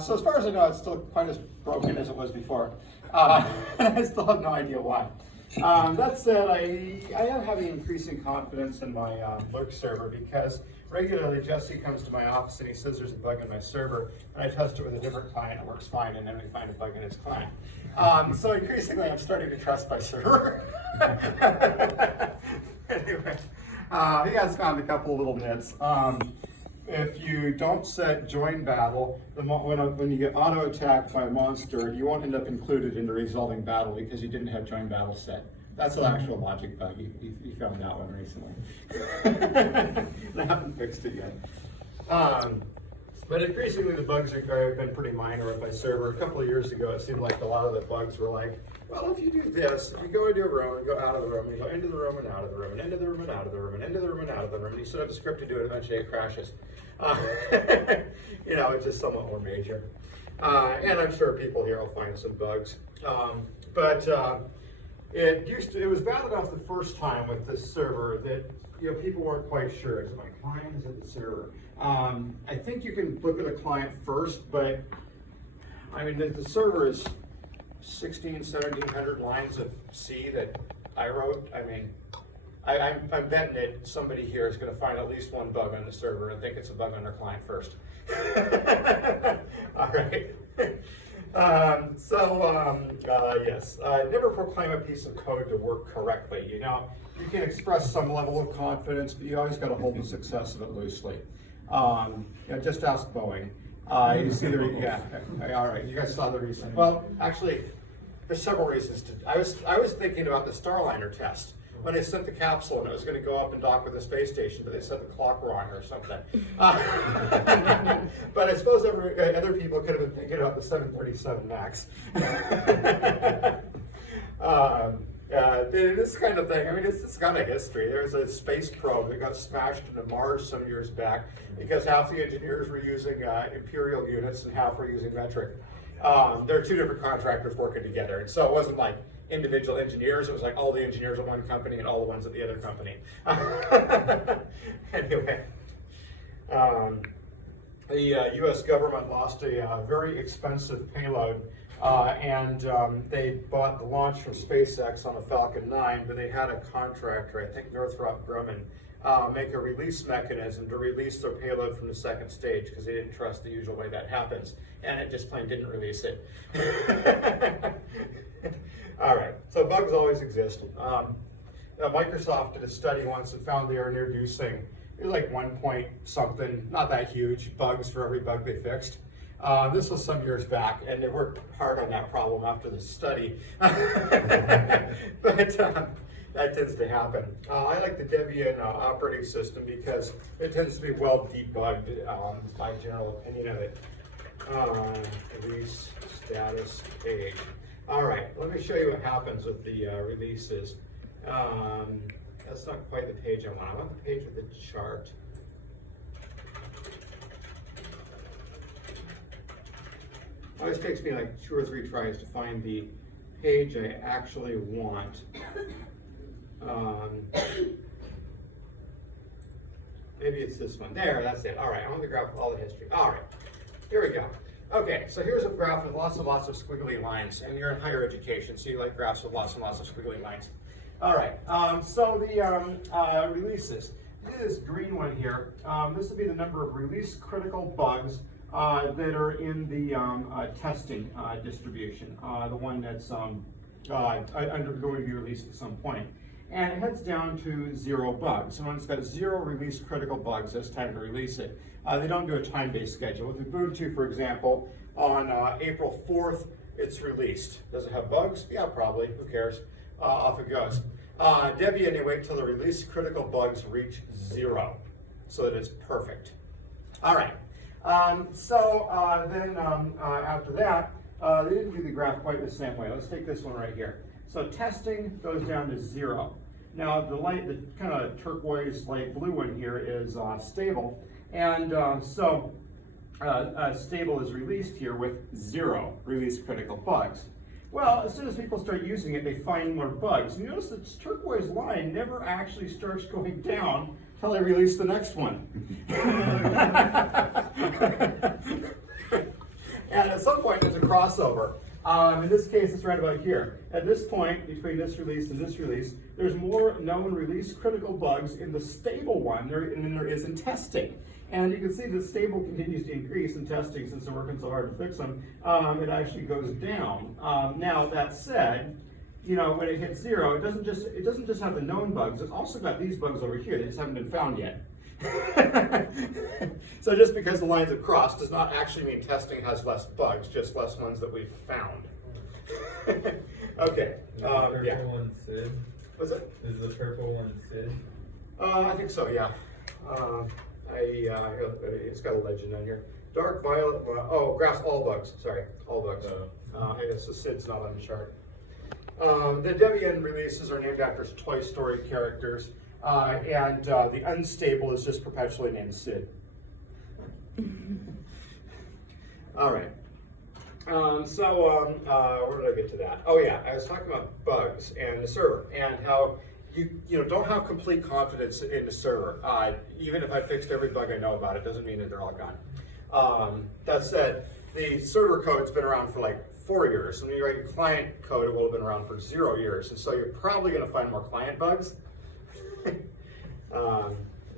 So as far as I know, it's still quite as broken as it was before. And I still have no idea why. That said, I am having increasing confidence in my Lurk server because regularly Jesse comes to my office and he says there's a bug in my server, and I test it with a different client, it works fine, and then we find a bug in his client. So increasingly I'm starting to trust my server. Anyway, he has found a couple little nits. If you don't set join battle, when you get auto attacked by a monster, you won't end up included in the resulting battle because you didn't have join battle set. That's an actual logic bug. You found that one recently. I haven't fixed it yet. But increasingly the bugs have been pretty minor on my server. A couple of years ago, it seemed like a lot of the bugs were like, well, if you do this, you go into a room and go out of the room, and you go into the room and out of the room, and into the room and out of the room, and into the room and out of the room, and you set up a script to do it, eventually it crashes. You know, it's just somewhat more major. And I'm sure people here will find some bugs. It was bad enough the first time with this server that people weren't quite sure. Is it my client? Is it the server? I think you can look at a client first, but I mean the server is 1,700 lines of C that I wrote. I mean, I'm betting that somebody here is going to find at least one bug on the server and think it's a bug on their client first. All right. Yes, never proclaim a piece of code to work correctly. You know, you can express some level of confidence, but you always got to hold the success of it loosely. Just ask Boeing. You see all right, you guys saw the recent. Well, actually, there's several reasons to. I was thinking about the Starliner test when they sent the capsule and it was going to go up and dock with the space station, but they set the clock wrong or something. But I suppose other people could have been thinking about the 737 MAX. This kind of thing, I mean, it's got a history. There's a space probe that got smashed into Mars some years back because half the engineers were using imperial units and half were using metric. There are two different contractors working together, and so it wasn't like individual engineers, it was like all the engineers at one company and all the ones at the other company. Anyway, the US government lost a very expensive payload and they bought the launch from SpaceX on a Falcon 9, but they had a contractor, I think Northrop Grumman, make a release mechanism to release their payload from the second stage because they didn't trust the usual way that happens, and it just plain didn't release it. All right, so bugs always exist. Microsoft did a study once and found they were introducing like 1 point something, not that huge, bugs for every bug they fixed. This was some years back, and they worked hard on that problem after the study. But that tends to happen. I like the Debian operating system because it tends to be well debugged, my general opinion of it. Release status page. All right, let me show you what happens with the releases. That's not quite the page I want. I want the page with the chart. It always takes me like 2 or 3 tries to find the page I actually want. Maybe it's this one. There, that's it. All right, I want the graph with all the history. All right, here we go. Okay, so here's a graph with lots of squiggly lines, and you're in higher education, so you like graphs with lots and lots of squiggly lines. All right, so the releases. This green one here, this will be the number of release critical bugs that are in the testing distribution, the one that's undergoing to be released at some point. And it heads down to 0 bugs. So when it's got 0 release critical bugs, it's time to release it. They don't do a time-based schedule. With Ubuntu, for example, on April 4th, it's released. Does it have bugs? Yeah, probably. Who cares? Off it goes. Debian, they wait till the release critical bugs reach 0, so that it's perfect. All right. Then after that, they didn't do the graph quite the same way. Let's take this one right here. So testing goes down to 0. Now the kind of turquoise light blue one here is stable, and stable is released here with 0 release critical bugs. Well, as soon as people start using it, they find more bugs. You notice that this turquoise line never actually starts going down until they release the next one. And at some point, there's a crossover. In this case, it's right about here. At this point, between this release and this release, there's more known release critical bugs in the stable one than there is in testing. And you can see the stable continues to increase in testing since they're working so hard to fix them. It actually goes down. Now, that said, you know, when it hits 0, it doesn't just have the known bugs. It's also got these bugs over here. They just haven't been found yet. So just because the lines have crossed does not actually mean testing has less bugs, just less ones that we've found. Okay. Is the purple yeah. one SID? What's it? Is the purple one SID? I think so, yeah. It's got a legend on here. Dark violet, oh, graphs all bugs, sorry, all bugs. I guess the SID's not on the chart. The Debian releases are named after Toy Story characters, and the unstable is just perpetually named SID. All right. Where did I get to that? Oh yeah, I was talking about bugs and the server and how you don't have complete confidence in the server. Even if I fixed every bug I know about, it doesn't mean that they're all gone. That said, the server code's been around for like 4 years. When you write your client code, it will have been around for 0 years, and so you're probably going to find more client bugs.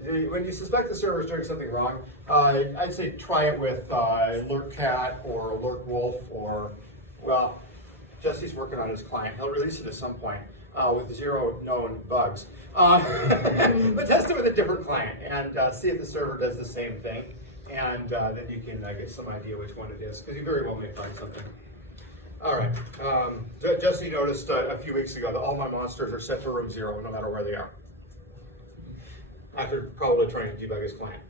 When you suspect the server is doing something wrong, I'd say try it with LurkCat or LurkWolf or, well, Jesse's working on his client. He'll release it at some point with 0 known bugs. But test it with a different client and see if the server does the same thing. And then you can get some idea which one it is, because you very well may find something. All right. Jesse noticed a few weeks ago that all my monsters are set to room 0 no matter where they are, after probably trying to debug his client.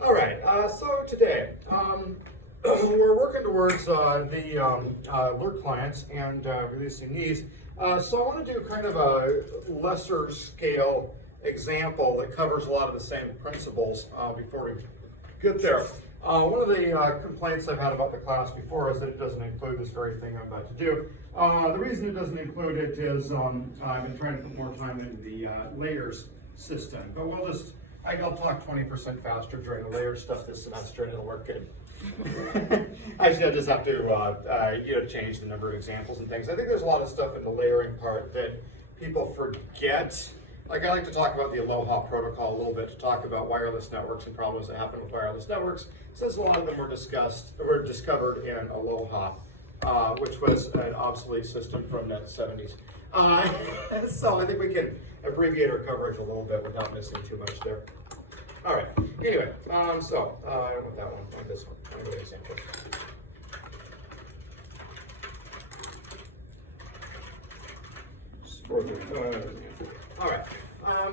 All right, so today, we're working towards the Lurk clients and releasing these. So I want to do kind of a lesser scale example that covers a lot of the same principles before we get there. One of the complaints I've had about the class before is that it doesn't include this very thing I'm about to do. The reason it doesn't include it is I've been trying to put more time into the layers system, but I'll talk 20% faster during the layer stuff this semester and it'll work good. Actually, I just have to change the number of examples and things. I think there's a lot of stuff in the layering part that people forget. Like, I like to talk about the Aloha protocol a little bit, to talk about wireless networks and problems that happen with wireless networks, since a lot of them were discovered in Aloha, which was an obsolete system from the 70s. So I think we can abbreviate our coverage a little bit without missing too much there. All right. Anyway, I don't want that one. I want this one. I'm going to example. All right.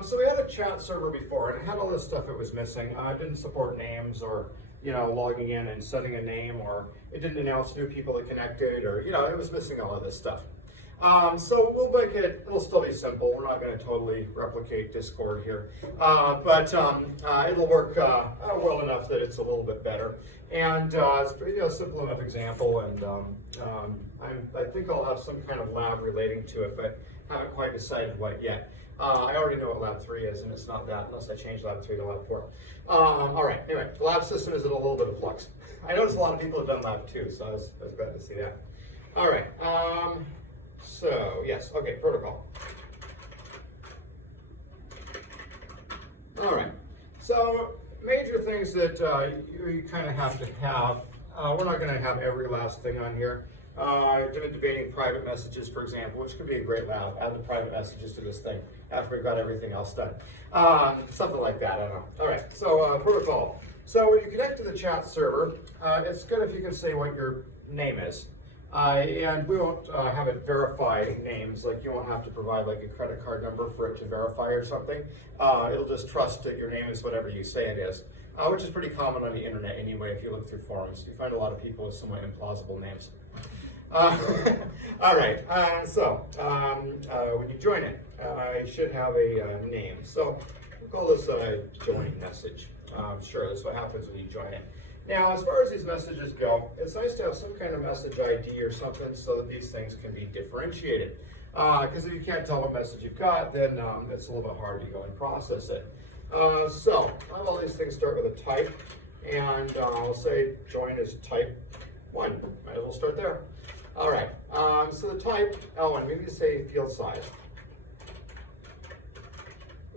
So we had a chat server before, and it had all this stuff it was missing. It didn't support names, or logging in and setting a name, or it didn't announce new people that connected, or it was missing all of this stuff. So we'll make it. It'll still be simple. We're not going to totally replicate Discord here, but it'll work well enough that it's a little bit better. And it's a simple enough example. And I think I'll have some kind of lab relating to it, but haven't quite decided what yet. I already know what Lab 3 is, and it's not that unless I change Lab 3 to Lab 4. All right, anyway, the lab system is in a little bit of flux. I noticed a lot of people have done Lab 2, so I was glad to see that. All right, so yes, okay, protocol. All right, so major things that you kind of have to have. We're not going to have every last thing on here. I've been debating private messages, for example, which could be a great lab. Add the private messages to this thing after we've got everything else done. Something like that, I don't know. All right, so protocol. So when you connect to the chat server, it's good if you can say what your name is. And we won't have it verify names, like you won't have to provide like a credit card number for it to verify or something. It'll just trust that your name is whatever you say it is, which is pretty common on the internet anyway. If you look through forums, you find a lot of people with somewhat implausible names. All right, when you join it, I should have a name. So we'll call this a join message. Sure, that's what happens when you join it. Now, as far as these messages go, it's nice to have some kind of message ID or something so that these things can be differentiated. Because if you can't tell what message you've got, then it's a little bit hard to go and process it. So I have all these things start with a type. And I'll say join is type 1. Might as well start there. All right, so the type, and maybe say field size.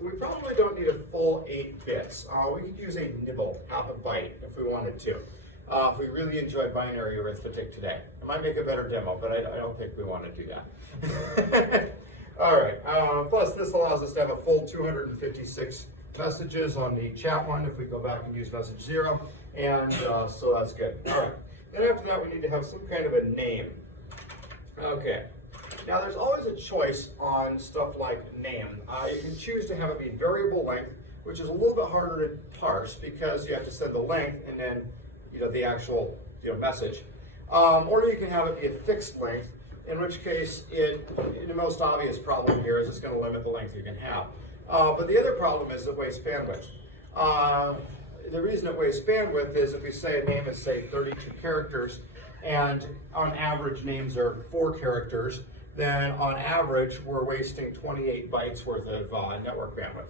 We probably don't need a full 8 bits. We could use a nibble, half a byte, if we wanted to. If we really enjoy binary arithmetic today. It might make a better demo, but I don't think we want to do that. All right, plus this allows us to have a full 256 messages on the chat one if we go back and use message 0, and so that's good. All right, then after that we need to have some kind of a name. Okay, now there's always a choice on stuff like name. You can choose to have it be variable length, which is a little bit harder to parse because you have to send the length and then the actual message. Or you can have it be a fixed length, in which case the most obvious problem here is it's going to limit the length you can have. But the other problem is it wastes bandwidth. The reason it wastes bandwidth is if we say a name is, say, 32 characters, and on average names are 4 characters, then on average we're wasting 28 bytes worth of network bandwidth,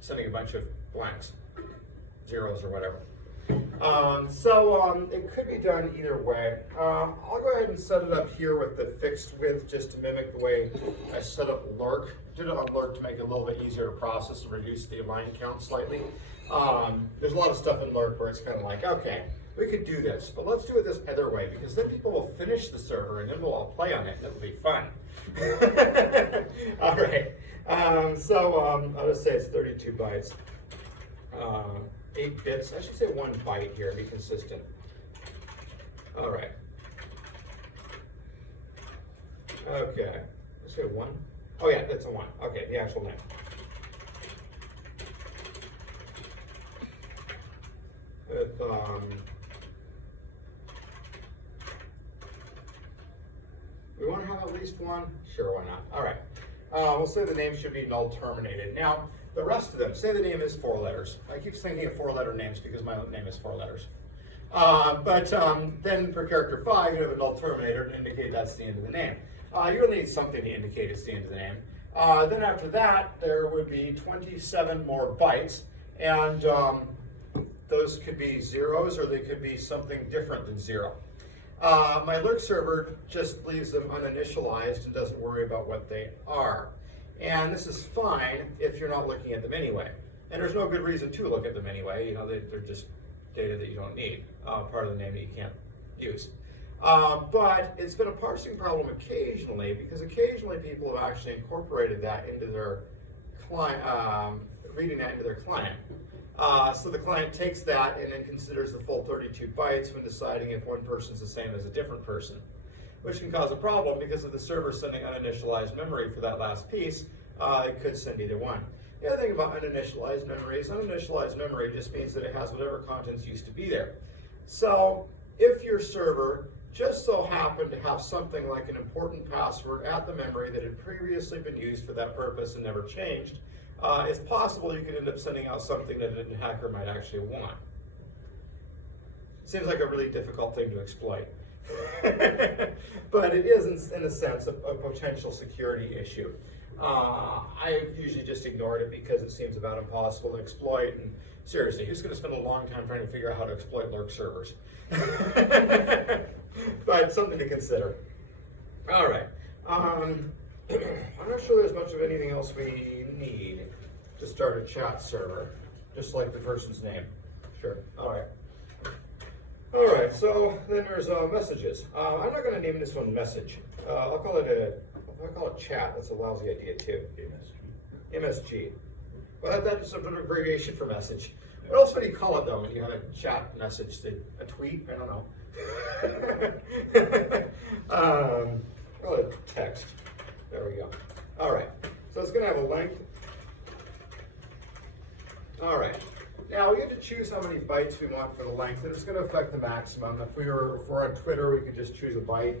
sending a bunch of blanks, zeros or whatever. It could be done either way. I'll go ahead and set it up here with the fixed width just to mimic the way I set up lurk. Did it on lurk to make it a little bit easier to process and reduce the line count slightly. There's a lot of stuff in lurk where it's kind of like, okay, we could do this, but let's do it this other way because then people will finish the server and then we'll all play on it and it'll be fun. All right, I'll just say it's 32 bytes. 8 bits, I should say 1 byte here, be consistent. All right. Okay, let's say 1. Oh yeah, that's a 1. Okay, the actual name. With, we want to have at least 1? Sure, why not? All right. We'll say the name should be null terminated. Now, the rest of them, say the name is 4 letters. I keep thinking of 4-letter names because my name is 4 letters. Then for character 5, you have a null terminator to indicate that's the end of the name. You'll need something to indicate it's the end of the name. Then after that, there would be 27 more bytes, and those could be zeros or they could be something different than 0. My lurk server just leaves them uninitialized and doesn't worry about what they are. And this is fine if you're not looking at them anyway. And there's no good reason to look at them anyway. They're just data that you don't need, part of the name that you can't use. But it's been a parsing problem occasionally because occasionally people have actually incorporated that into their client, reading that into their client. So the client takes that and then considers the full 32 bytes when deciding if one person's the same as a different person, which can cause a problem because if the server is sending uninitialized memory for that last piece, it could send either one. The other thing about uninitialized memory is uninitialized memory just means that it has whatever contents used to be there. So if your server just so happened to have something like an important password at the memory that had previously been used for that purpose and never changed, it's possible you could end up sending out something that a hacker might actually want. Seems like a really difficult thing to exploit. But it is, in a sense, a potential security issue. I usually just ignored it because it seems about impossible to exploit. And seriously, who's going to spend a long time trying to figure out how to exploit lurk servers? But something to consider. All right. I'm not sure there's much of anything else we need to start a chat server, just like the person's name. Sure. All right. All right, so then there's messages. I'm not going to name this one message. I'll call it chat. That's a lousy idea too. MSG. Well, that's an abbreviation for message. What else would you call it though when you have a chat message? A tweet? I don't know. Call it text. There we go. All right. So it's going to have a length. All right. Now we have to choose how many bytes we want for the length, and it's going to affect the maximum. If we're on Twitter, we could just choose a byte.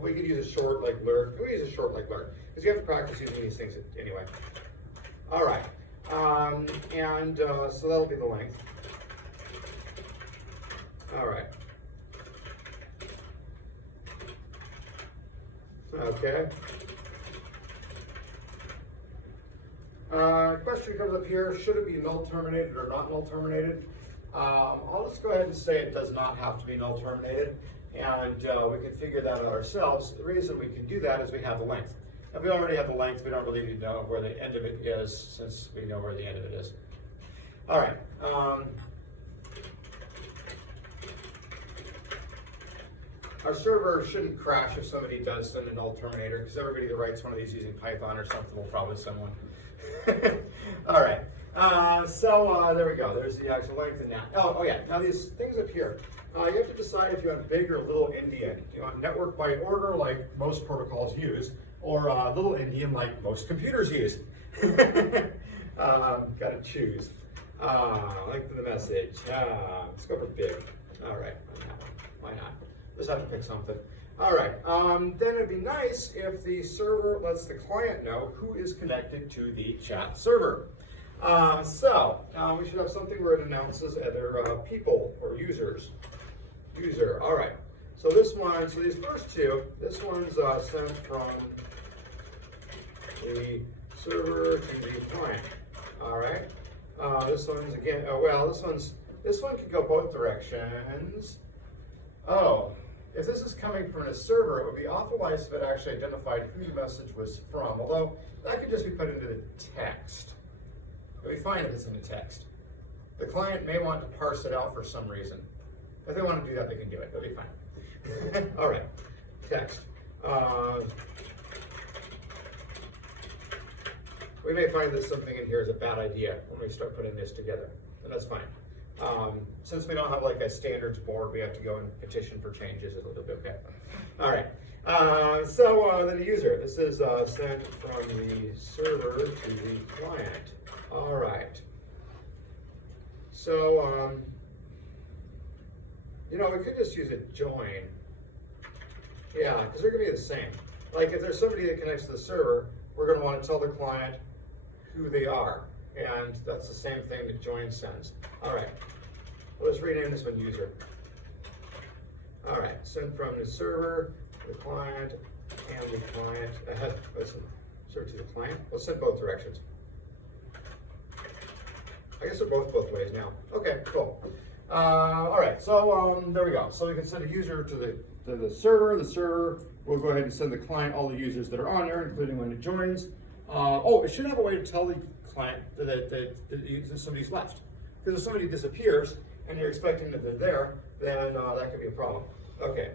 We could use a short like lurk. We use a short like lurk because you have to practice using these things anyway. All right, so that'll be the length. All right. Okay. Question comes up here, should it be null terminated or not null terminated? I'll just go ahead and say it does not have to be null terminated, and we can figure that out ourselves. The reason we can do that is we have the length. If we already have the length, we don't really need to know where the end of it is, since we know where the end of it is. All right. Our server shouldn't crash if somebody does send a null terminator, because everybody that writes one of these using Python or something will probably send one. All right. There we go. There's the actual length in that. Oh yeah. Now these things up here, you have to decide if you want big or little endian. You want network by order, like most protocols use, or little endian, like most computers use. Got to choose. Length of the message. Let's go for big. All right. Why not? Just have to pick something. All right. Then it'd be nice if the server lets the client know who is connected to the chat server. We should have something where it announces either people or users. User. All right. So this one. So these first two. This one's sent from the server to the client. All right. This one's again. Oh well. This one could go both directions. Oh. If this is coming from a server, it would be awful nice if it actually identified who the message was from, although that could just be put into the text. It would be fine if it's in the text. The client may want to parse it out for some reason. If they want to do that, they can do it. It'll be fine. All right, text. We may find that something in here is a bad idea when we start putting this together, and that's fine. Since we don't have like a standards board, we have to go and petition for changes. It'll be okay. All right. Then the user. This is sent from the server to the client. All right. So, we could just use a join. Yeah, because they're going to be the same. Like if there's somebody that connects to the server, we're going to want to tell the client who they are. And that's the same thing that join sends. All right, let's rename this one user. All right, send from the server to the client and the client. Server to the client. Let's send both directions. I guess they're both ways now. Okay, cool. All right, so there we go. So we can send a user to the server. The server will go ahead and send the client all the users that are on there, including when it joins. It should have a way to tell the client that somebody's left. Because if somebody disappears and you're expecting that they're there, then that could be a problem. Okay.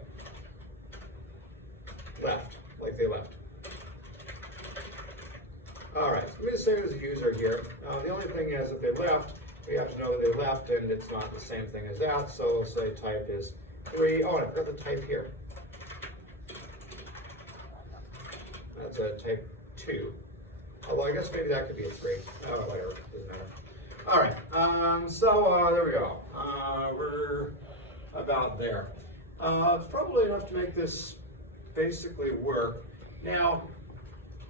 Left, like they left. All right, so let me just say there's a user here. The only thing is if they left, we have to know that they left, and it's not the same thing as that. So let's say type is 3. Oh, and I forgot the type here. That's a type 2. Although I guess maybe that could be a 3. Oh, whatever, doesn't matter. All right, there we go. We're about there. It's probably enough to make this basically work. Now,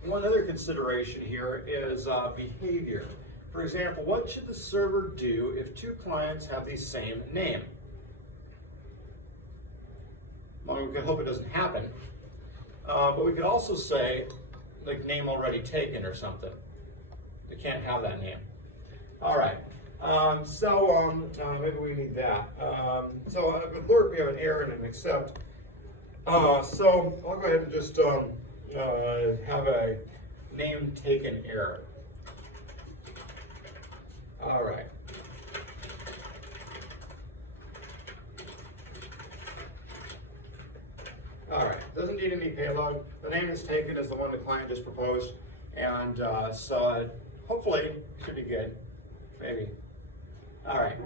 one other consideration here is behavior. For example, what should the server do if two clients have the same name? Well, we can hope it doesn't happen, but we could also say, like, name already taken or something. You can't have that name. All right, maybe we need that. With alert, we have an error and an accept. So I'll go ahead and just have a name taken error. All right. All right, doesn't need any payload. The name is taken as the one the client just proposed, and hopefully it should be good, maybe. All right,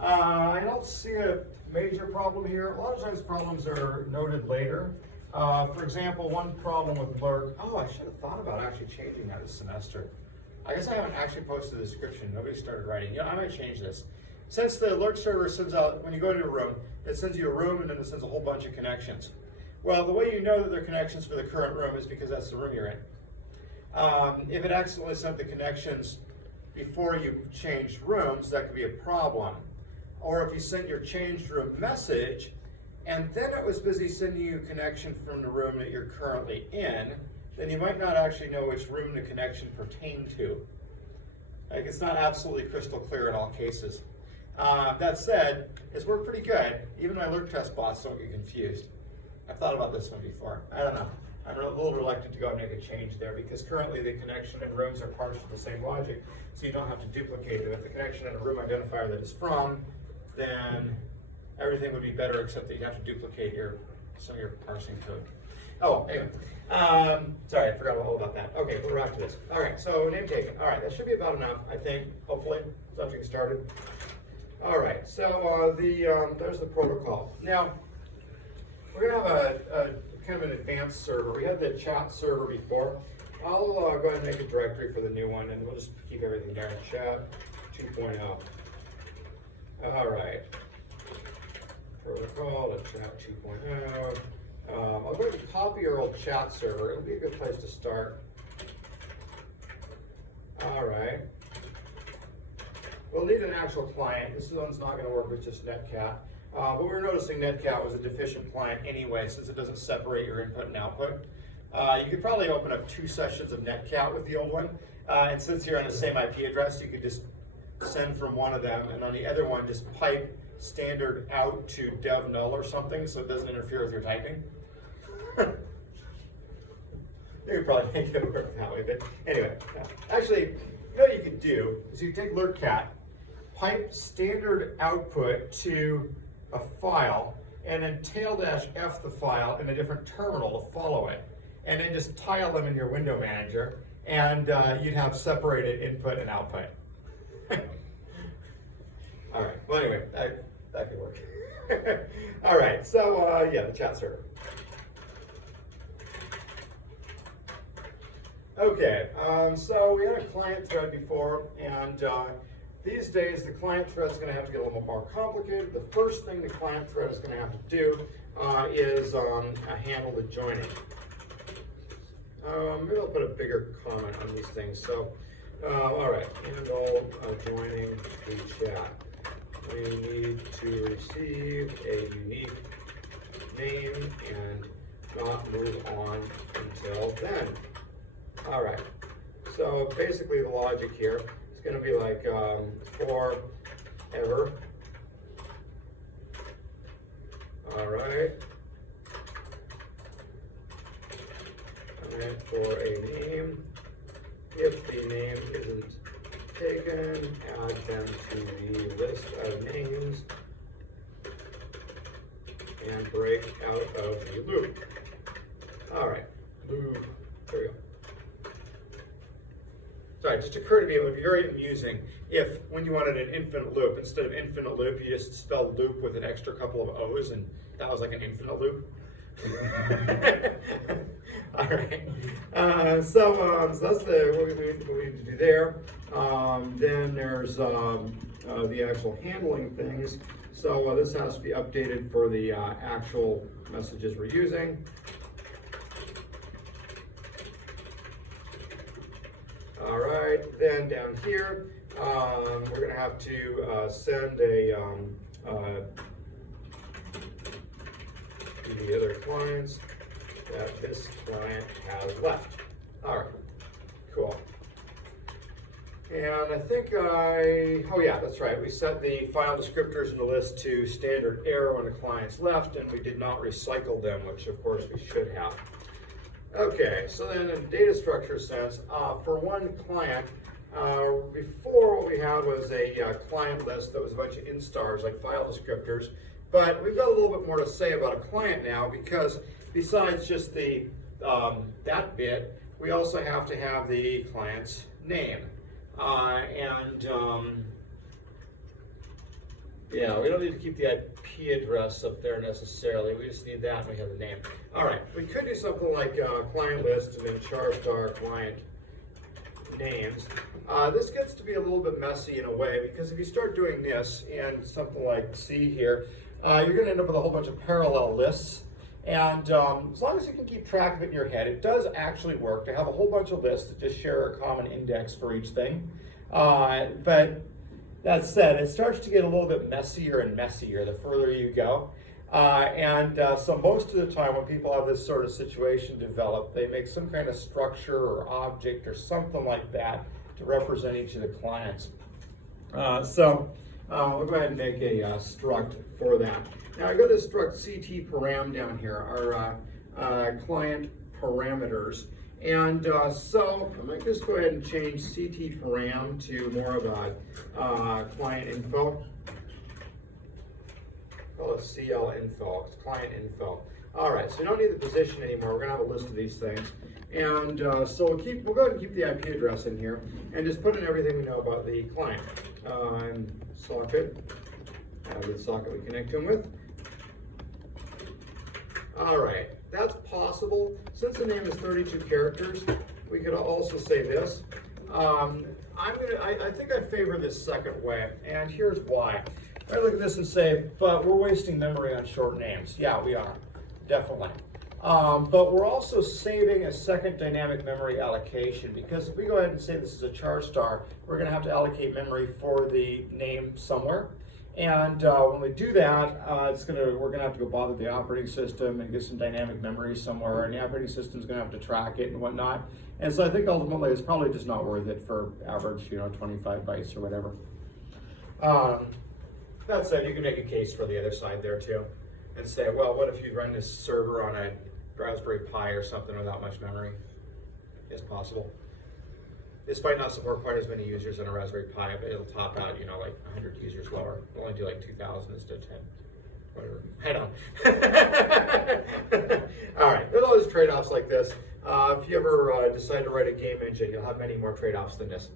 I don't see a major problem here. A lot of times problems are noted later. For example, one problem with Lurk, I should have thought about actually changing that this semester. I guess I haven't actually posted the description. Nobody started writing. I might change this. Since the Lurk server sends out, when you go into a room, it sends you a room and then it sends a whole bunch of connections. Well, the way you know that they're connections for the current room is because that's the room you're in. If it accidentally sent the connections before you changed rooms, that could be a problem. Or if you sent your changed room message, and then it was busy sending you a connection from the room that you're currently in, then you might not actually know which room the connection pertained to. Like, it's not absolutely crystal clear in all cases. That said, it's worked pretty good. Even my lurk test bots don't get confused. I've thought about this one before. I don't know. I'm a little reluctant to go and make a change there because currently the connection and rooms are parsed with the same logic, so you don't have to duplicate it. If the connection and a room identifier that is from, then everything would be better except that you'd have to duplicate some of your parsing code. Oh, anyway. Sorry, I forgot all about that. Okay, we're back to this. All right, so name taken. All right, that should be about enough, I think, hopefully. Stuff to get started. All right, so there's the protocol. Now, we're going to have a kind of an advanced server. We had the chat server before. I'll go ahead and make a directory for the new one, and we'll just keep everything there. Chat 2.0. All right. Protocol at chat 2.0. I'll go ahead and copy our old chat server. It'll be a good place to start. All right. We'll need an actual client. This one's not going to work with just Netcat. But we were noticing Netcat was a deficient client anyway, since it doesn't separate your input and output. You could probably open up 2 sessions of Netcat with the old one. And since you're on the same IP address, you could just send from one of them, and on the other one, just pipe standard out to dev null or something so it doesn't interfere with your typing. You could probably make it work that way, but anyway. Actually, you know what you could do is you take lurkcat, pipe standard output to a file, and then tail-f the file in a different terminal to follow it, and then just tile them in your window manager, and you'd have separated input and output. All right, well anyway, that could work. All right, so yeah, the chat server. Okay, so we had a client thread before, and these days the client thread is going to have to get a little more complicated. The first thing the client thread is going to have to do is handle the joining. Maybe I'll put a bigger comment on these things. So, all right, handle joining to chat. We need to receive a unique name and not move on until then. All right, so basically the logic here is going to be like forever. All right. And for a name, if the name isn't taken, add them to the list of names and break out of the loop. All right, loop, there we go. Sorry, it just occurred to me it would be very amusing if, when you wanted an infinite loop, instead of infinite loop, you just spelled loop with an extra couple of O's, and that was like an infinite loop. All right. So that's what we need to do there. Then there's the actual handling things. So this has to be updated for the actual messages we're using. All right, then down here, we're going to have to send a to the other clients that this client has left. All right, cool. And I think oh yeah, that's right. We set the file descriptors in the list to standard error when the client's left, and we did not recycle them, which of course we should have. Okay, so then in data structure sense, for one client, before what we had was a client list that was a bunch of instars, like file descriptors, but we've got a little bit more to say about a client now, because besides just the that bit, we also have to have the client's name. Yeah, we don't need to keep the IP address up there necessarily. We just need that and we have the name. All right, we could do something like client list and then char star client names. This gets to be a little bit messy in a way, because if you start doing this and something like C here, you're going to end up with a whole bunch of parallel lists. And as long as you can keep track of it in your head, it does actually work to have a whole bunch of lists that just share a common index for each thing. But that said, it starts to get a little bit messier and messier the further you go. So most of the time when people have this sort of situation develop, they make some kind of structure or object or something like that to represent each of the clients. We'll go ahead and make a struct for that. Now I've got this struct CT param down here, our client parameters. And so I might just go ahead and change CT param to more of a client info. Call it CL info, it's client info. All right, so we don't need the position anymore. We're gonna have a list of these things. And so we'll go ahead and keep the IP address in here and just put in everything we know about the client. Socket, the socket we connect to them with. All right, that's possible. Since the name is 32 characters, we could also say this. I think I favor this second way, and here's why. I look at this and say, but we're wasting memory on short names. Yeah, we are, definitely. But we're also saving a second dynamic memory allocation, because if we go ahead and say this is a char star, we're going to have to allocate memory for the name somewhere. And when we do that, we're going to have to go bother the operating system and get some dynamic memory somewhere, and the operating system's going to have to track it and whatnot. And so I think ultimately it's probably just not worth it for average, 25 bytes or whatever. That said, you can make a case for the other side there too, and say, well, what if you run this server on a Raspberry Pi or something without much memory? It's possible. This might not support quite as many users on a Raspberry Pi, but it'll top out, like 100 users lower. We'll only do like 2,000 instead of 10. Whatever. I don't. All right, there's always trade-offs like this. If you ever decide to write a game engine, you'll have many more trade-offs than this.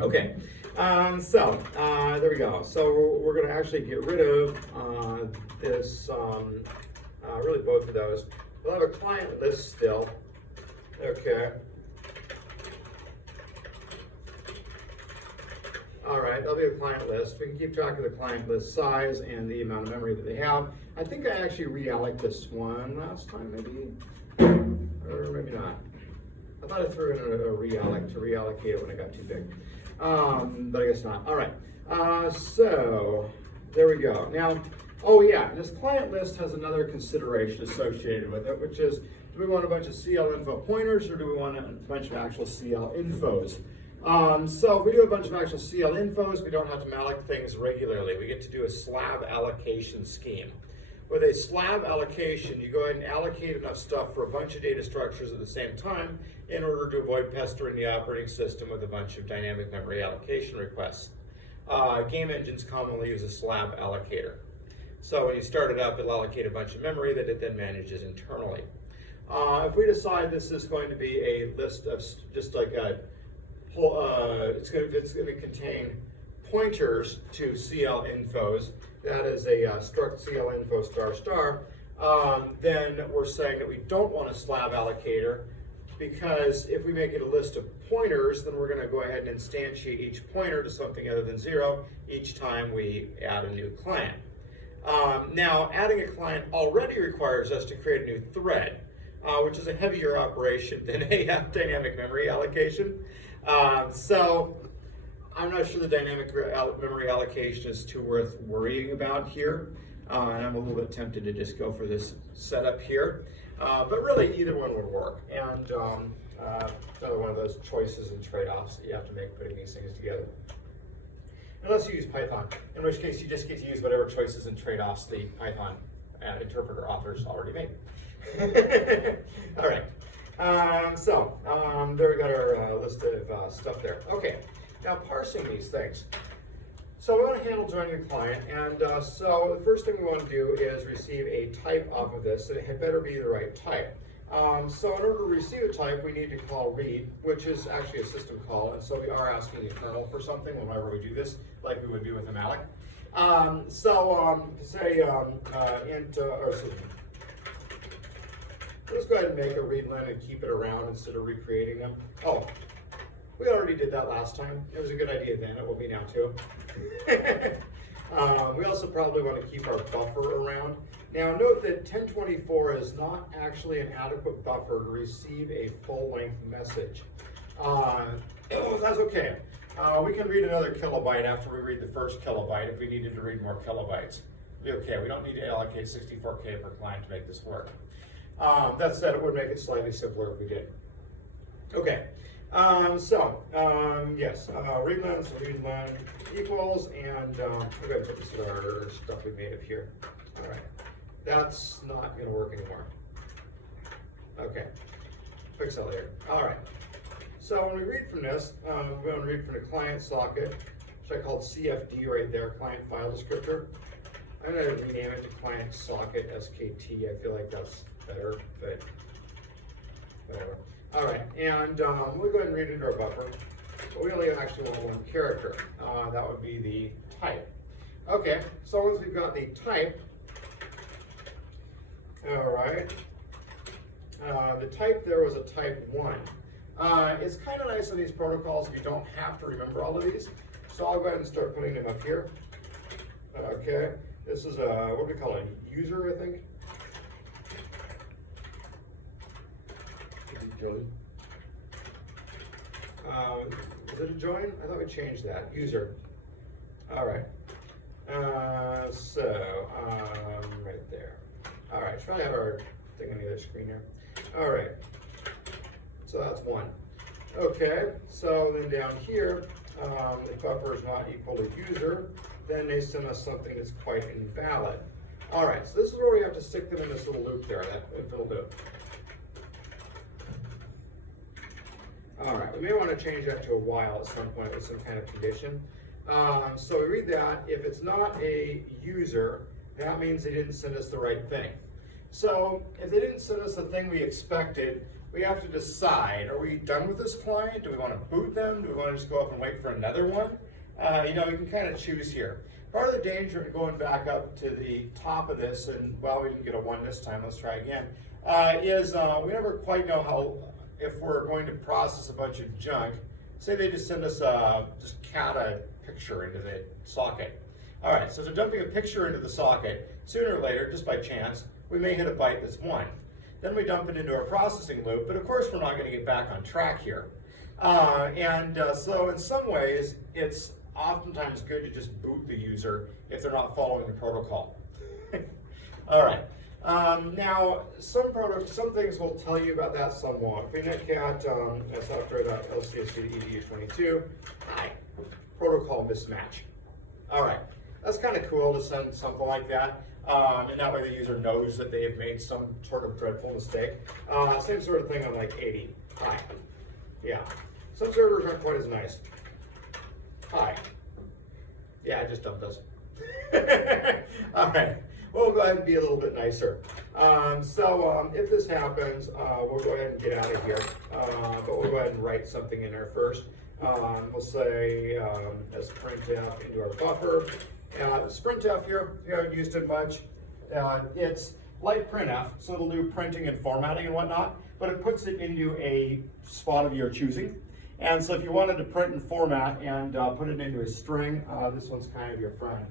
Okay, there we go. So we're going to actually get rid of this, really both of those. We'll have a client list still. Okay. All right, that'll be a client list. We can keep track of the client list size and the amount of memory that they have. I think I actually reallocated this one last time, maybe, or maybe not. I thought I threw in a reallocate to reallocate it when it got too big, but I guess not. All right, so there we go. Now, oh yeah, this client list has another consideration associated with it, which is, do we want a bunch of CL info pointers or do we want a bunch of actual CL infos? So if we do a bunch of actual CL infos, we don't have to malloc things regularly. We get to do a slab allocation scheme. With a slab allocation, you go ahead and allocate enough stuff for a bunch of data structures at the same time in order to avoid pestering the operating system with a bunch of dynamic memory allocation requests. Game engines commonly use a slab allocator. So when you start it up, it'll allocate a bunch of memory that it then manages internally. If we decide this is going to be a list of just like a it's going to contain pointers to CL infos. That is a struct CL info star star. Then we're saying that we don't want a slab allocator, because if we make it a list of pointers, then we're going to go ahead and instantiate each pointer to something other than 0 each time we add a new client. Now, adding a client already requires us to create a new thread, which is a heavier operation than a dynamic memory allocation. So I'm not sure the dynamic memory allocation is too worth worrying about here. And I'm a little bit tempted to just go for this setup here. But really, either one would work. And another one of those choices and trade-offs that you have to make putting these things together. Unless you use Python, in which case you just get to use whatever choices and trade-offs the Python interpreter authors already made. All right. There we got our list of stuff there. Okay, now parsing these things. So we want to handle joining a client, and so the first thing we want to do is receive a type off of this, and it had better be the right type. So in order to receive a type, we need to call read, which is actually a system call, and so we are asking the kernel for something whenever we do this, like we would do with a malloc. Say int, let's go ahead and make a readlen and keep it around instead of recreating them. Oh, we already did that last time. It was a good idea then. It will be now too. We also probably want to keep our buffer around. Now note that 1024 is not actually an adequate buffer to receive a full-length message. That's okay. We can read another kilobyte after we read the first kilobyte if we needed to read more kilobytes. It'll be okay. We don't need to allocate 64K per client to make this work. That said, it would make it slightly simpler if we did. Okay, Yes, read len equals, and we're going to put this in our stuff we made up here. All right, that's not going to work anymore. Okay, fix that later. All right, so when we read from this, we're going to read from the client socket, which I called CFD right there, client file descriptor. I'm going to rename it to client socket SKT. I feel like that's better, but whatever. All right, and we'll go ahead and read into our buffer, but we only actually want one character. That would be the type. Okay, so once we've got the type, all right, the type there was a type 1. It's kind of nice on these protocols if you don't have to remember all of these. So I'll go ahead and start putting them up here. Okay, this is a, what do we call it, user, I think. Join. Is it a join? I thought we changed that. User. All right. Right there. All right. Try to have our thing on the other screen here. All right. So that's 1. Okay. So then down here, if buffer is not equal to user, then they send us something that's quite invalid. All right. So this is where we have to stick them in this little loop there, that little loop. All right, we may want to change that to a while at some point with some kind of condition. So we read that. If it's not a user, that means they didn't send us the right thing. So if they didn't send us the thing we expected, we have to decide, are we done with this client? Do we want to boot them? Do we want to just go up and wait for another one? You know, we can kind of choose here. Part of the danger of going back up to the top of this, and well, we didn't get a 1 this time, let's try again, is we never quite know how, if we're going to process a bunch of junk. Say they just send us just cat a picture into the socket. All right, so they're dumping a picture into the socket. Sooner or later, just by chance, we may hit a byte that's 1. Then we dump it into our processing loop, but of course we're not going to get back on track here. So in some ways, it's oftentimes good to just boot the user if they're not following the protocol. All right. Now, some things will tell you about that somewhat. Netcat software.lcsc.edu22. Hi, protocol mismatch. All right, that's kind of cool to send something like that, and that way the user knows that they have made some sort of dreadful mistake. Same sort of thing on like 80. Hi. Yeah, some servers aren't quite as nice. Hi. Yeah, I just dumped us. All right. We'll go ahead and be a little bit nicer. If this happens, we'll go ahead and get out of here. But we'll go ahead and write something in there first. We'll say as printf into our buffer. This printf here, if you haven't used it much, it's like printf, so it'll do printing and formatting and whatnot, but it puts it into a spot of your choosing. And so if you wanted to print and format and put it into a string, this one's kind of your friend.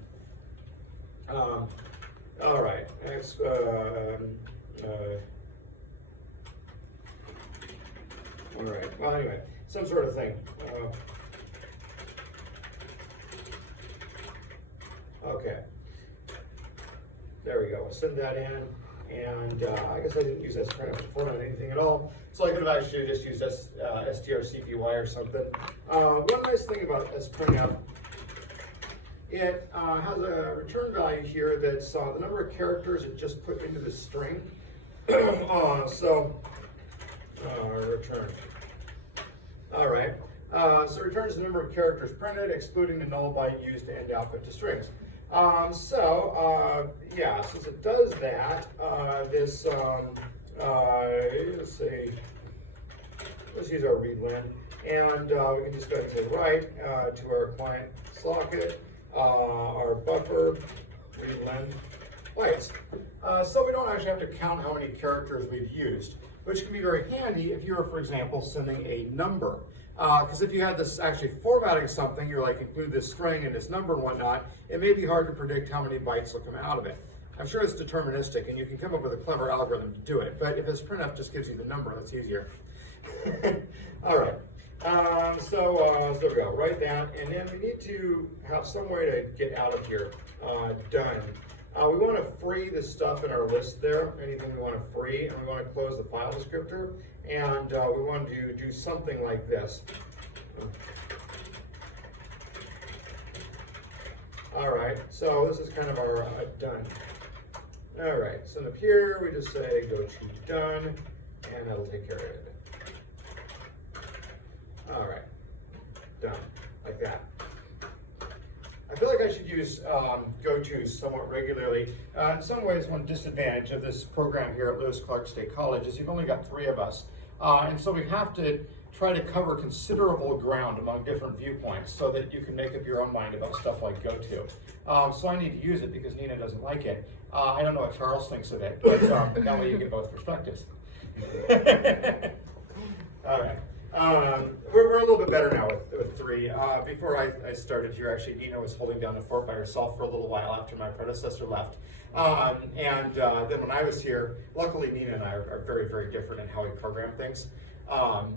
All right, next, all right, well anyway, some sort of thing. Okay, there we go, we'll send that in, and I guess I didn't use printf to format anything at all, so I could have actually just used strcpy or something. One nice thing about sprintf, it has a return value here that's the number of characters it just put into the string. Return. All right. So returns the number of characters printed, excluding the null byte used to end output to strings. Yeah, since it does that, let's use our readlen, and we can just go ahead and say write to our client socket. Our buffer, readlen, bytes. So we don't actually have to count how many characters we've used, which can be very handy if you're, for example, sending a number. Because if you had this actually formatting something, you're like include this string and this number and whatnot, it may be hard to predict how many bytes will come out of it. I'm sure it's deterministic and you can come up with a clever algorithm to do it, but if this printf just gives you the number, that's easier. All right. So there we go, write that, and then we need to have some way to get out of here, done. We want to free the stuff in our list there, anything we want to free, and we want to close the file descriptor, and we want to do something like this. All right, so this is kind of our done. All right, so up here we just say go to done, and that'll take care of it. All right, done, like that. I feel like I should use go-tos somewhat regularly. In some ways, one disadvantage of this program here at Lewis Clark State College is you've only got 3 of us. And so we have to try to cover considerable ground among different viewpoints so that you can make up your own mind about stuff like go-to. So I need to use it because Nina doesn't like it. I don't know what Charles thinks of it, but that way you get both perspectives. All right. We're a little bit better now with 3. Before I started here, actually, Nina was holding down the fort by herself for a little while after my predecessor left. Then when I was here, luckily Nina and I are very, very different in how we program things. To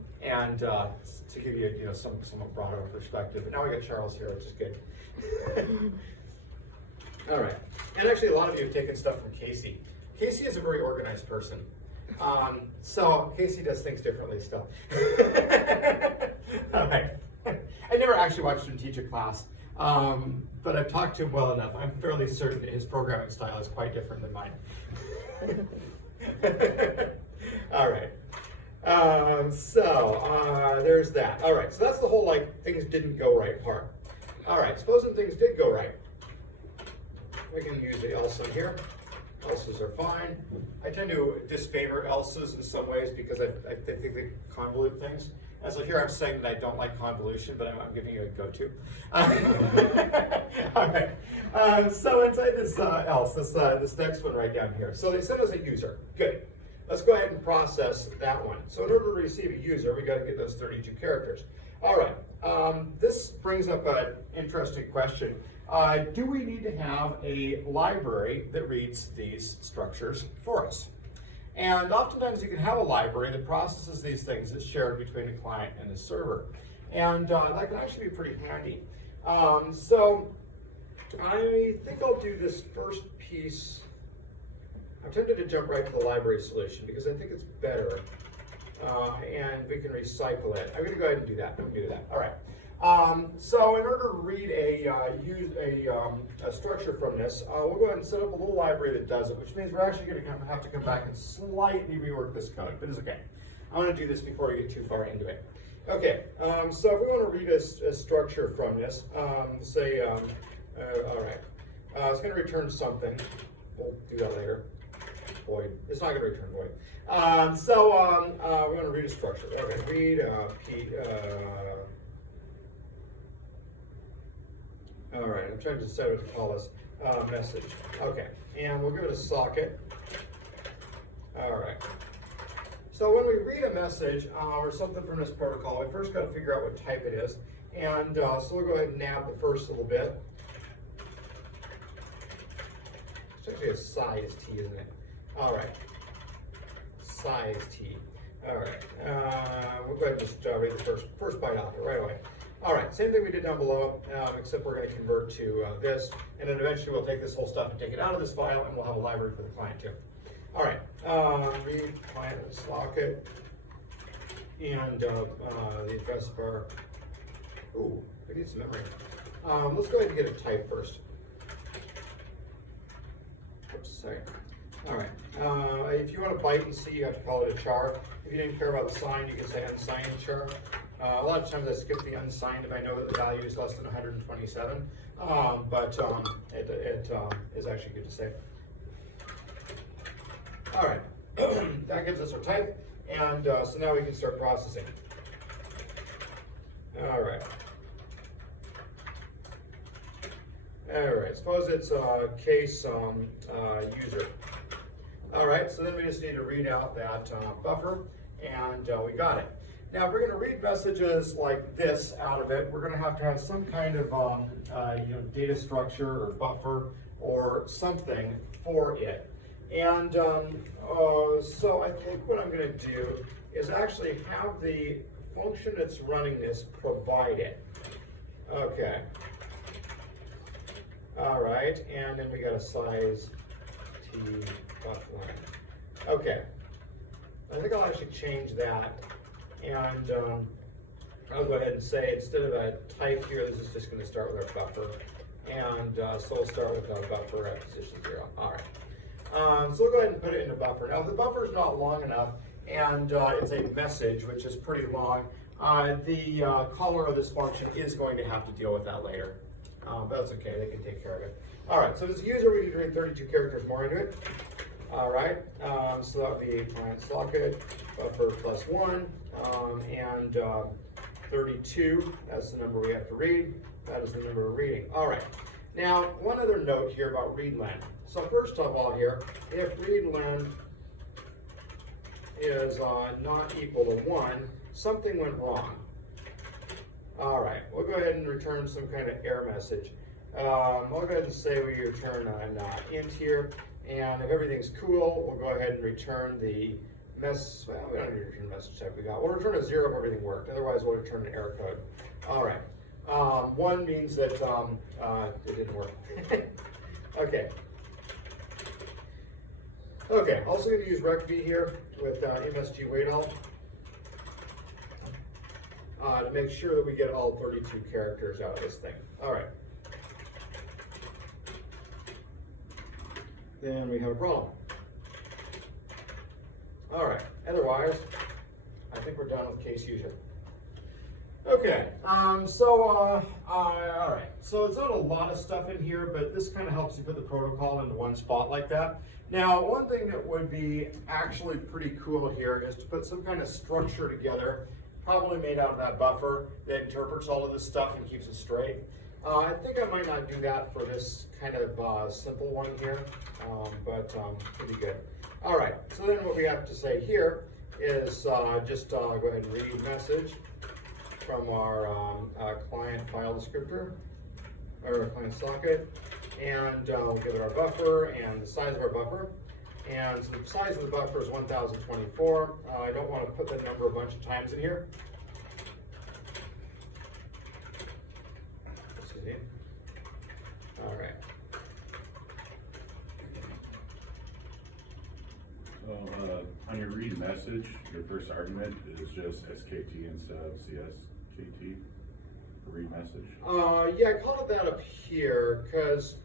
give you, some broader perspective. But now we got Charles here, which is good. All right. And actually, a lot of you have taken stuff from Casey. Casey is a very organized person. So Casey does things differently still. All right. I never actually watched him teach a class, but I've talked to him well enough. I'm fairly certain that his programming style is quite different than mine. All right. There's that. All right, so that's the whole things didn't go right part. All right, supposing things did go right. We can use the else in here. Else's are fine. I tend to disfavor else's in some ways because I think they convolute things. And so here I'm saying that I don't like convolution, but I'm giving you a go-to. All right. So inside this else, this next one right down here. So they sent us a user. Good. Let's go ahead and process that one. So in order to receive a user, we got to get those 32 characters. All right. This brings up an interesting question. Do we need to have a library that reads these structures for us? And oftentimes you can have a library that processes these things that's shared between the client and the server. And that can actually be pretty handy. So I think I'll do this first piece. I'm tempted to jump right to the library solution because I think it's better. And we can recycle it. I'm going to go ahead and do that. I'm going to do that. All right. So in order to read a structure from this, we'll go ahead and set up a little library that does it, which means we're actually going to have to come back and slightly rework this code, but it's okay. I want to do this before we get too far into it. Okay, so if we want to read a structure from this, say, all right, it's going to return something. We'll do that later. Void. It's not going to return void. We're going to read a structure. Okay, read all right, I'm trying to decide what to call this message. Okay, and we'll give it a socket. All right. So when we read a message or something from this protocol, we first got to figure out what type it is. And so we'll go ahead and nab the first little bit. It's actually a size T, isn't it? All right. Size T. All right. We'll go ahead and just read the first byte off it right away. All right, same thing we did down below, except we're going to convert to this, and then eventually we'll take this whole stuff and take it out of this file, and we'll have a library for the client too. All right, read client socket, and the address of our, ooh, we need some memory. Let's go ahead and get a type first. Oops, sorry. All right, if you want to byte and C, you have to call it a char. If you didn't care about the sign, you can say unsigned char. A lot of times I skip the unsigned if I know that the value is less than 127, but it is actually good to say. All right, that gives us our type, and so now we can start processing. All right. All right, suppose it's case user. All right, so then we just need to read out that buffer, and we got it. Now, if we're going to read messages like this out of it, we're going to have some kind of data structure or buffer or something for it. And so I think what I'm going to do is actually have the function that's running this provide it. Okay. All right, and then we got a size T buff line. Okay, I think I'll actually change that, and I'll go ahead and say instead of a type here, this is just going to start with our buffer, and so we'll start with our buffer at position 0. All right, so we'll go ahead and put it in a buffer. Now, if the buffer is not long enough, and it's a message, which is pretty long, the caller of this function is going to have to deal with that later. But that's okay, they can take care of it. All right, so as a user, we need to read 32 characters more into it. All right, so that would be client socket, buffer plus 1, and 32, that's the number we have to read. That is the number we're reading. All right, now one other note here about read len. So first of all here, if read len is not equal to 1, something went wrong. All right, we'll go ahead and return some kind of error message. I'll go ahead and say we return an int here, and if everything's cool, we'll go ahead and return the mess. Well, we don't need to return the message type we got. We'll return a 0 if everything worked. Otherwise, we'll return an error code. All right. 1 means that it didn't work. Okay. Okay. Also going to use recv here with msg wait all. To make sure that we get all 32 characters out of this thing. All right. Then we have a problem. All right. Otherwise, I think we're done with case user. Okay. All right. So it's not a lot of stuff in here, but this kind of helps you put the protocol into one spot like that. Now, one thing that would be actually pretty cool here is to put some kind of structure together, probably made out of that buffer that interprets all of this stuff and keeps it straight. I think I might not do that for this kind of simple one here, but pretty good. All right, so then what we have to say here is just go ahead and read message from our client file descriptor, or client socket, and we'll give it our buffer and the size of our buffer. And so the size of the buffer is 1024. I don't want to put that number a bunch of times in here. Excuse me. All right. So on your read message, your first argument is just SKT instead of CSKT for read message? Yeah, I call it that up here because,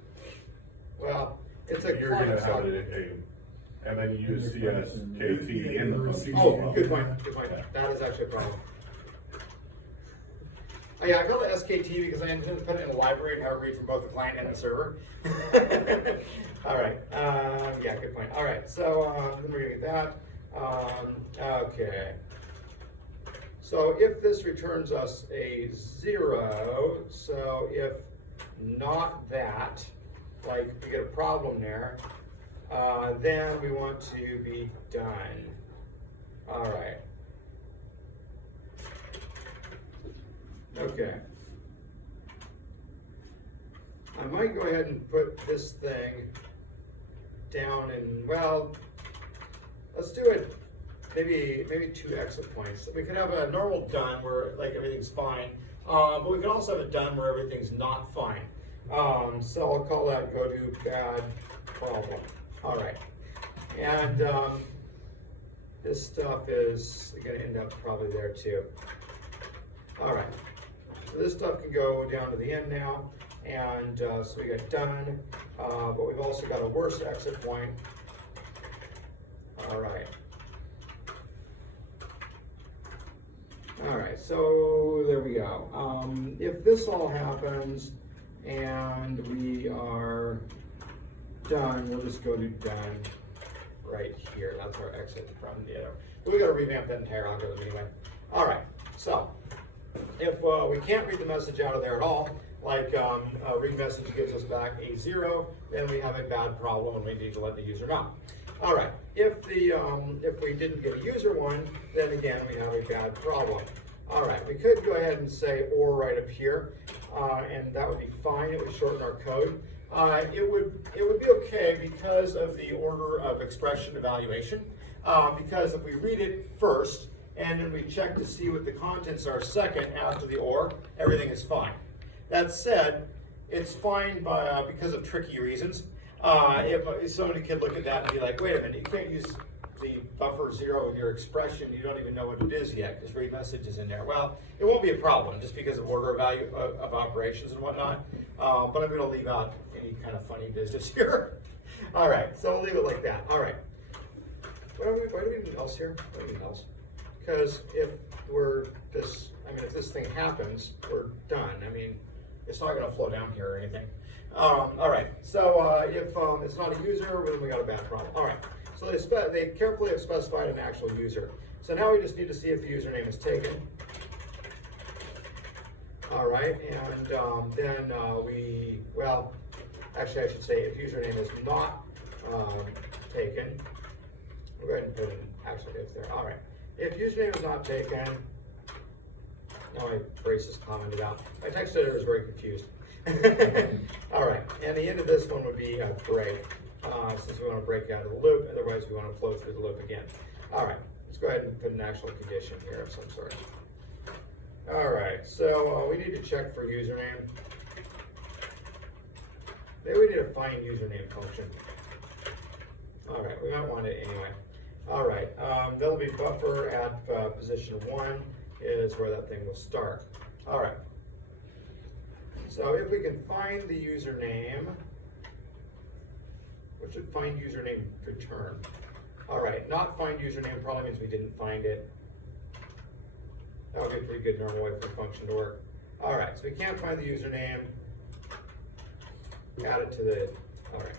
well, it's a You're going to have and then you use CSKT in the function. Oh, good point, good point. That is actually a problem. Oh, yeah, I call it SKT because I intend to put it in the library and have it read from both the client and the server. All right, yeah, good point. All right, so then we're gonna get that. Okay. So if this returns us a 0, so if not that, like we get a problem there, then we want to be done. All right. Okay. I might go ahead and put this thing down in, well, let's do it maybe 2 exit points. We could have a normal done where like everything's fine, but we can also have a done where everything's not fine. So I'll call that go to bad problem. All right, and this stuff is going to end up probably there too. All right, so this stuff can go down to the end now, and so we got done, but we've also got a worse exit point. All right. All right, so there we go. If this all happens and we are done, we'll just go to done right here. That's our exit from the other. We got to revamp that entire algorithm anyway. All right, so if we can't read the message out of there at all, like read message gives us back a 0, then we have a bad problem and we need to let the user know. All right, if we didn't get a user one, then again we have a bad problem. All right, we could go ahead and say or right up here, and that would be fine. It would shorten our code. It would be okay because of the order of expression evaluation. Because if we read it first and then we check to see what the contents are second after the or, everything is fine. That said, it's fine because of tricky reasons. If somebody could look at that and be like, wait a minute, you can't use the buffer 0 in your expression, you don't even know what it is yet because read message is in there. Well, it won't be a problem just because of order of value of operations and whatnot, but I'm going to leave out any kind of funny business here. All right, so we'll leave it like that. All right. Why do we need else here? Why do we need else? Because if if this thing happens, we're done. I mean, it's not going to flow down here or anything. All right, so if it's not a user, then we got a bad problem. All right, so they carefully have specified an actual user. So now we just need to see if the username is taken. All right, and then actually I should say if username is not taken, we'll go ahead and put an actual if there. All right, if username is not taken, now my brace is commented out. My text editor is very confused. All right, and the end of this one would be a break, since we want to break out of the loop. Otherwise, we want to flow through the loop again. All right, let's go ahead and put an actual condition here of some sort. All right, so we need to check for username. Maybe we need a find username function. All right, we might want it anyway. All right, that'll be buffer at position 1 is where that thing will start. All right. So if we can find the username, what should find username return? All right, not find username probably means we didn't find it. That would be a pretty good normal way for a function to work. All right, so we can't find the username. Add it to the, all right.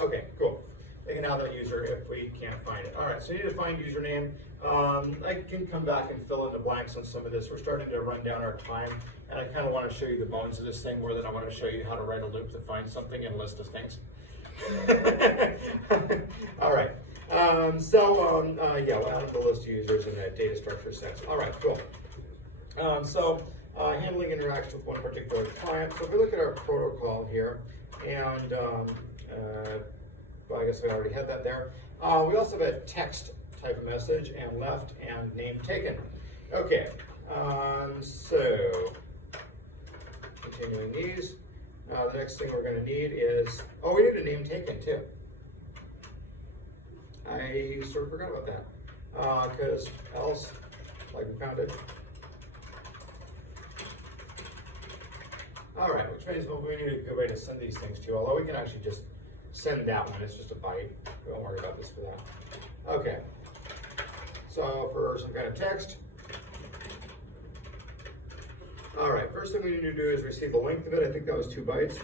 Okay, cool. They can have that user if we can't find it. All right, so you need to find username. I can come back and fill in the blanks on some of this. We're starting to run down our time, and I kind of want to show you the bones of this thing more than I want to show you how to write a loop to find something in a list of things. All right. Yeah, we'll add the list of users in that data structure sense. All right, cool. Handling interaction with one particular client. So if we look at our protocol here, and well, I guess we already had that there. We also have a text type of message and left and name taken. Okay, so continuing these. The next thing we're going to need is, oh, we need a name taken too. I sort of forgot about that because else, like we found it. All right, which means we need a good way to send these things to, although we can actually just send that one. It's just a byte. We won't worry about this for that. Okay. So for some kind of text. All right, first thing we need to do is receive the length of it. I think that was 2 bytes.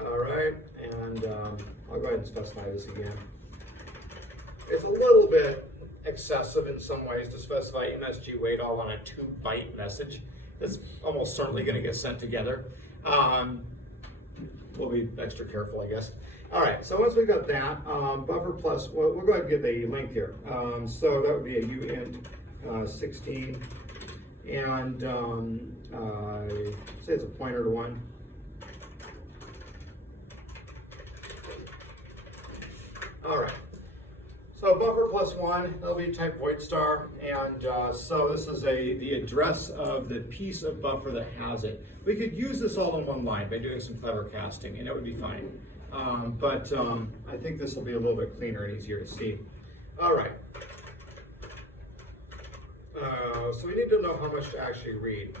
All right, and I'll go ahead and specify this again. It's a little bit excessive in some ways to specify MSG weight all on a 2-byte message. That's almost certainly going to get sent together. We'll be extra careful, I guess. All right, so once we've got that, buffer plus, we'll go ahead and get the length here. So that would be a uint 16, and say it's a pointer to 1. All right, so buffer plus 1, that'll be type void star, and so this is the address of the piece of buffer that has it. We could use this all in one line by doing some clever casting, and it would be fine. But I think this will be a little bit cleaner and easier to see. All right. So we need to know how much to actually read.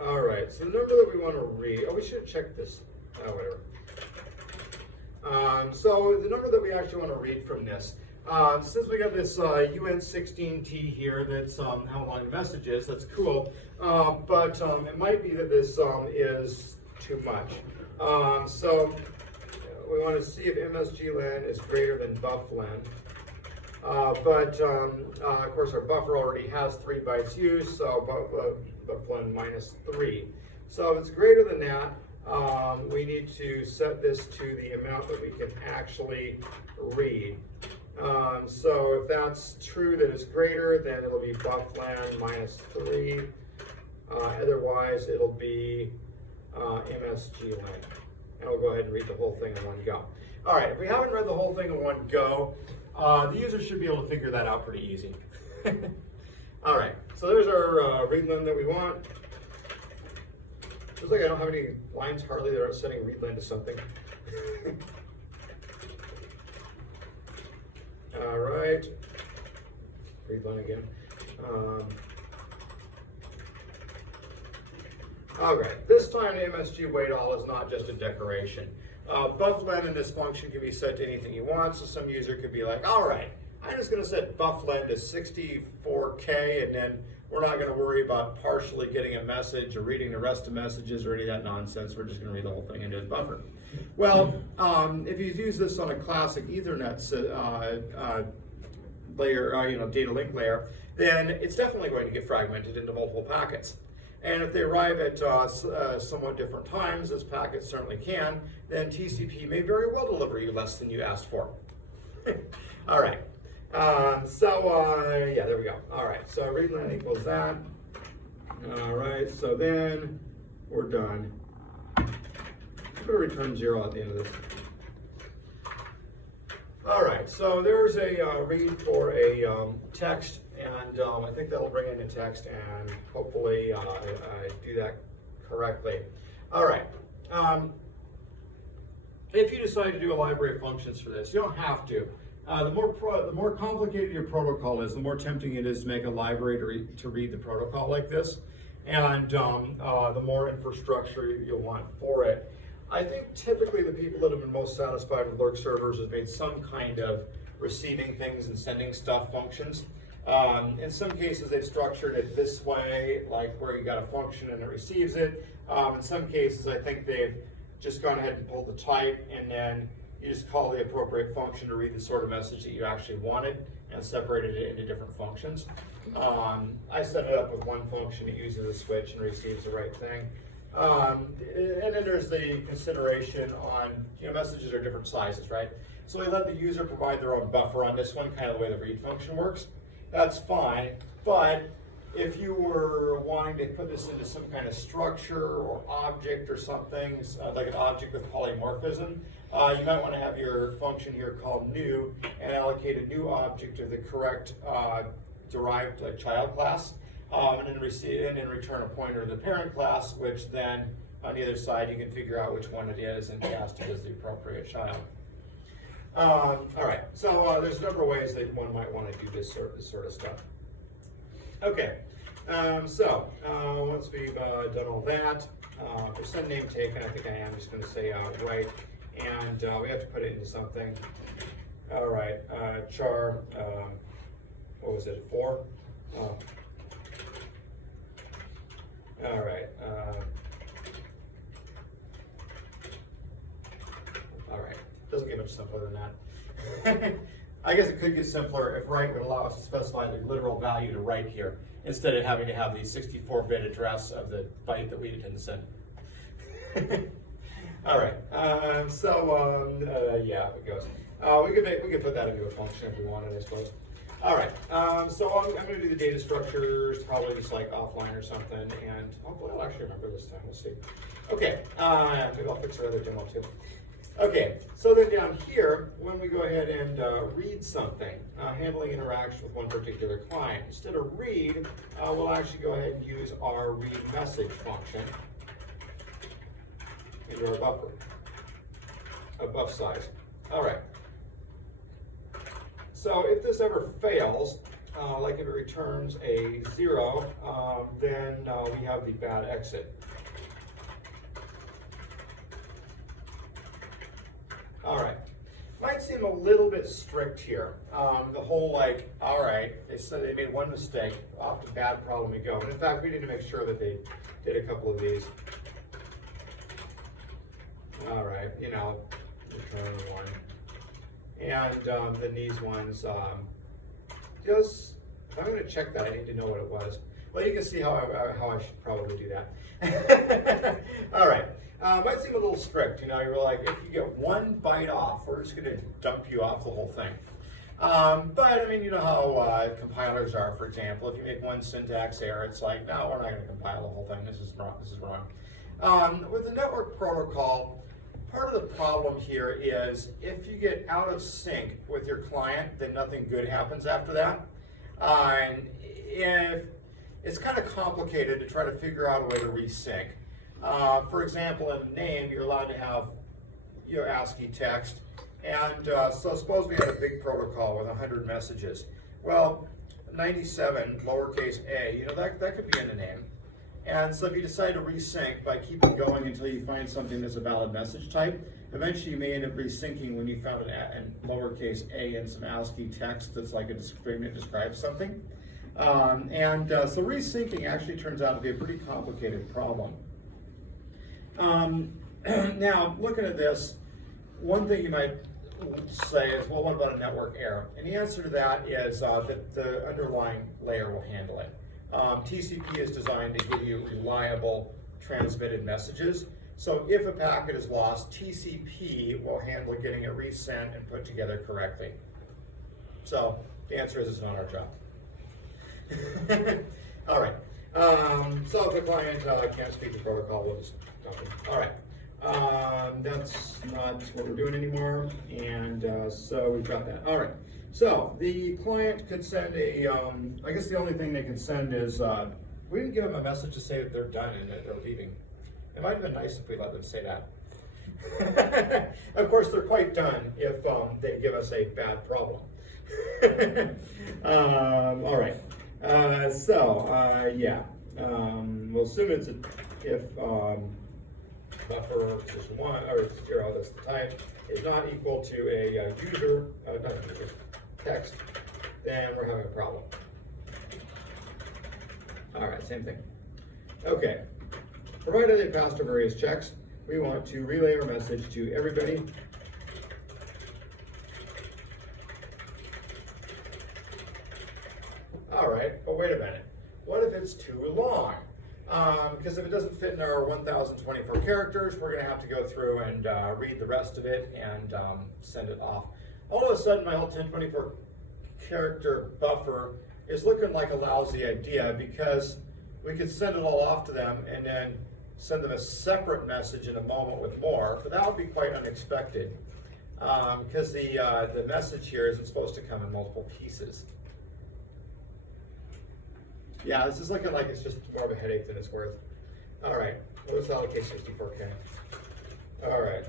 All right, so the number that we want to read, oh, we should check this, whatever. So the number that we actually want to read from this, since we got this uint16t here, that's how long the message is, that's cool, but it might be that this is too much. So we want to see if msglen is greater than bufflen. But of course our buffer already has 3 bytes used, so bufflen -3. So if it's greater than that, we need to set this to the amount that we can actually read. So if that's true that it's greater, then it'll be bufflen -3. Otherwise, it'll be msglen. And we'll go ahead and read the whole thing in one go. All right, if we haven't read the whole thing in one go, the user should be able to figure that out pretty easy. All right, so there's our read len that we want. Looks like I don't have any lines hardly that are setting read len to something. All right, read len again. All right, this time the MSG wait all is not just a decoration. Buff len in this function can be set to anything you want, so some user could be like, all right, I'm just gonna set buff len to 64K, and then we're not gonna worry about partially getting a message or reading the rest of messages or any of that nonsense. We're just gonna read the whole thing into his buffer. Well, if you use this on a classic Ethernet layer, data link layer, then it's definitely going to get fragmented into multiple packets. And if they arrive at somewhat different times, as packets certainly can, then TCP may very well deliver you less than you asked for. All right. Yeah, there we go. All right, so read len equals that. All right, so then we're done. I'm going to return 0 at the end of this. All right, so there's a read for a text, and I think that'll bring in the text and hopefully do that correctly. All right. If you decide to do a library of functions for this, you don't have to. The more complicated your protocol is, the more tempting it is to make a library to read the protocol like this, and the more infrastructure you'll want for it. I think typically the people that have been most satisfied with lurk servers have made some kind of receiving things and sending stuff functions. In some cases, they've structured it this way, like where you got a function and it receives it. In some cases, I think they've just gone ahead and pulled the type, and then you just call the appropriate function to read the sort of message that you actually wanted and separated it into different functions. I set it up with one function. It uses a switch and receives the right thing. And then there's the consideration on, messages are different sizes, right? So we let the user provide their own buffer on this one, kind of the way the read function works. That's fine, but if you were wanting to put this into some kind of structure or object or something, like an object with polymorphism, you might want to have your function here called new and allocate a new object to the correct derived child class, and then return a pointer to the parent class, which then on the other side you can figure out which one it is and cast it as the appropriate child. All right, so there's a number of ways that one might want to do this sort of stuff. Okay, once we've done all that, for send name taken, I think I am just going to say write, and we have to put it into something. All right, char, what was it, 4? All right. All right. Doesn't get much simpler than that. I guess it could get simpler if write would allow us to specify the literal value to write here, instead of having to have the 64-bit address of the byte that we intend to send. All right. Yeah, it goes. We could put that into a function if we wanted, I suppose. All right, so I'm going to do the data structures, probably just like offline or something, and hopefully I'll actually remember this time. We'll see. Okay, maybe I'll fix our other demo too. Okay, so then down here, when we go ahead and read something, handling interaction with one particular client, instead of read, we'll actually go ahead and use our read message function into our buffer, a buff size. All right. So if this ever fails, like if it returns a 0, then we have the bad exit. All right. Might seem a little bit strict here. The whole all right, they said they made one mistake, off to bad problem we go. And in fact, we need to make sure that they did a couple of these. All right, return 1. And then these ones, if I'm going to check that, I need to know what it was. Well, you can see how I should probably do that. All right. Might seem a little strict, you're like, if you get one byte off, we're just going to dump you off the whole thing. But I mean, you know how compilers are, for example. If you make one syntax error, it's like, no, we're not going to compile the whole thing. This is wrong. With the network protocol, part of the problem here is if you get out of sync with your client, then nothing good happens after that. And if it's kind of complicated to try to figure out a way to resync. For example, in a name, you're allowed to have your ASCII text. And so suppose we had a big protocol with 100 messages. Well, 97, lowercase a, that could be in the name. And so if you decide to resync by keeping going until you find something that's a valid message type, eventually you may end up resyncing when you found an lowercase a in some ASCII text that's like a string that describes something. So resyncing actually turns out to be a pretty complicated problem. Now, looking at this, one thing you might say is, well, what about a network error? And the answer to that is that the underlying layer will handle it. TCP is designed to give you reliable transmitted messages. So if a packet is lost, TCP will handle getting it resent and put together correctly. So the answer is it's not our job. All right. So if the client can't speak the protocol, we'll just dump it. All right. That's not what we're doing anymore. And so we've got that. All right. So the client could send a, I guess the only thing they can send is, we didn't give them a message to say that they're done and that they're leaving. It might have been nice if we let them say that. Of course, they're quite done if they give us a bad problem. All right. Yeah. We'll assume it's if buffer position 1 or 0, that's the type, is not equal to a user, not user, text, then we're having a problem. All right, same thing. Okay. Provided they passed our various checks, we want to relay our message to everybody. All right, but wait a minute. What if it's too long? Because if it doesn't fit in our 1024 characters, we're going to have to go through and read the rest of it and send it off. All of a sudden, my whole 1024 character buffer is looking like a lousy idea because we could send it all off to them and then send them a separate message in a moment with more, but that would be quite unexpected because the message here isn't supposed to come in multiple pieces. Yeah, this is looking like it's just more of a headache than it's worth. All right, let's allocate 64K. All right.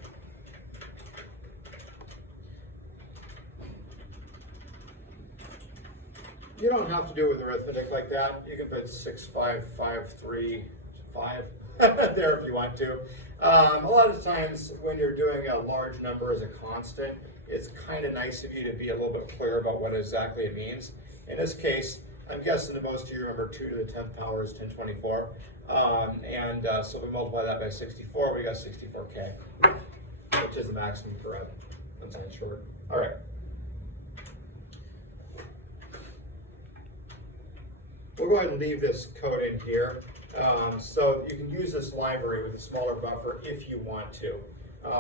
You don't have to do it with arithmetic like that. You can put 65535 there if you want to. A lot of times when you're doing a large number as a constant, it's kind of nice of you to be a little bit clear about what exactly it means. In this case, I'm guessing that most of you remember 2 to the 10th power is 1024. So if we multiply that by 64, we got 64K, which is the maximum for a unsigned short. All right. We'll go ahead and leave this code in here. So you can use this library with a smaller buffer if you want to.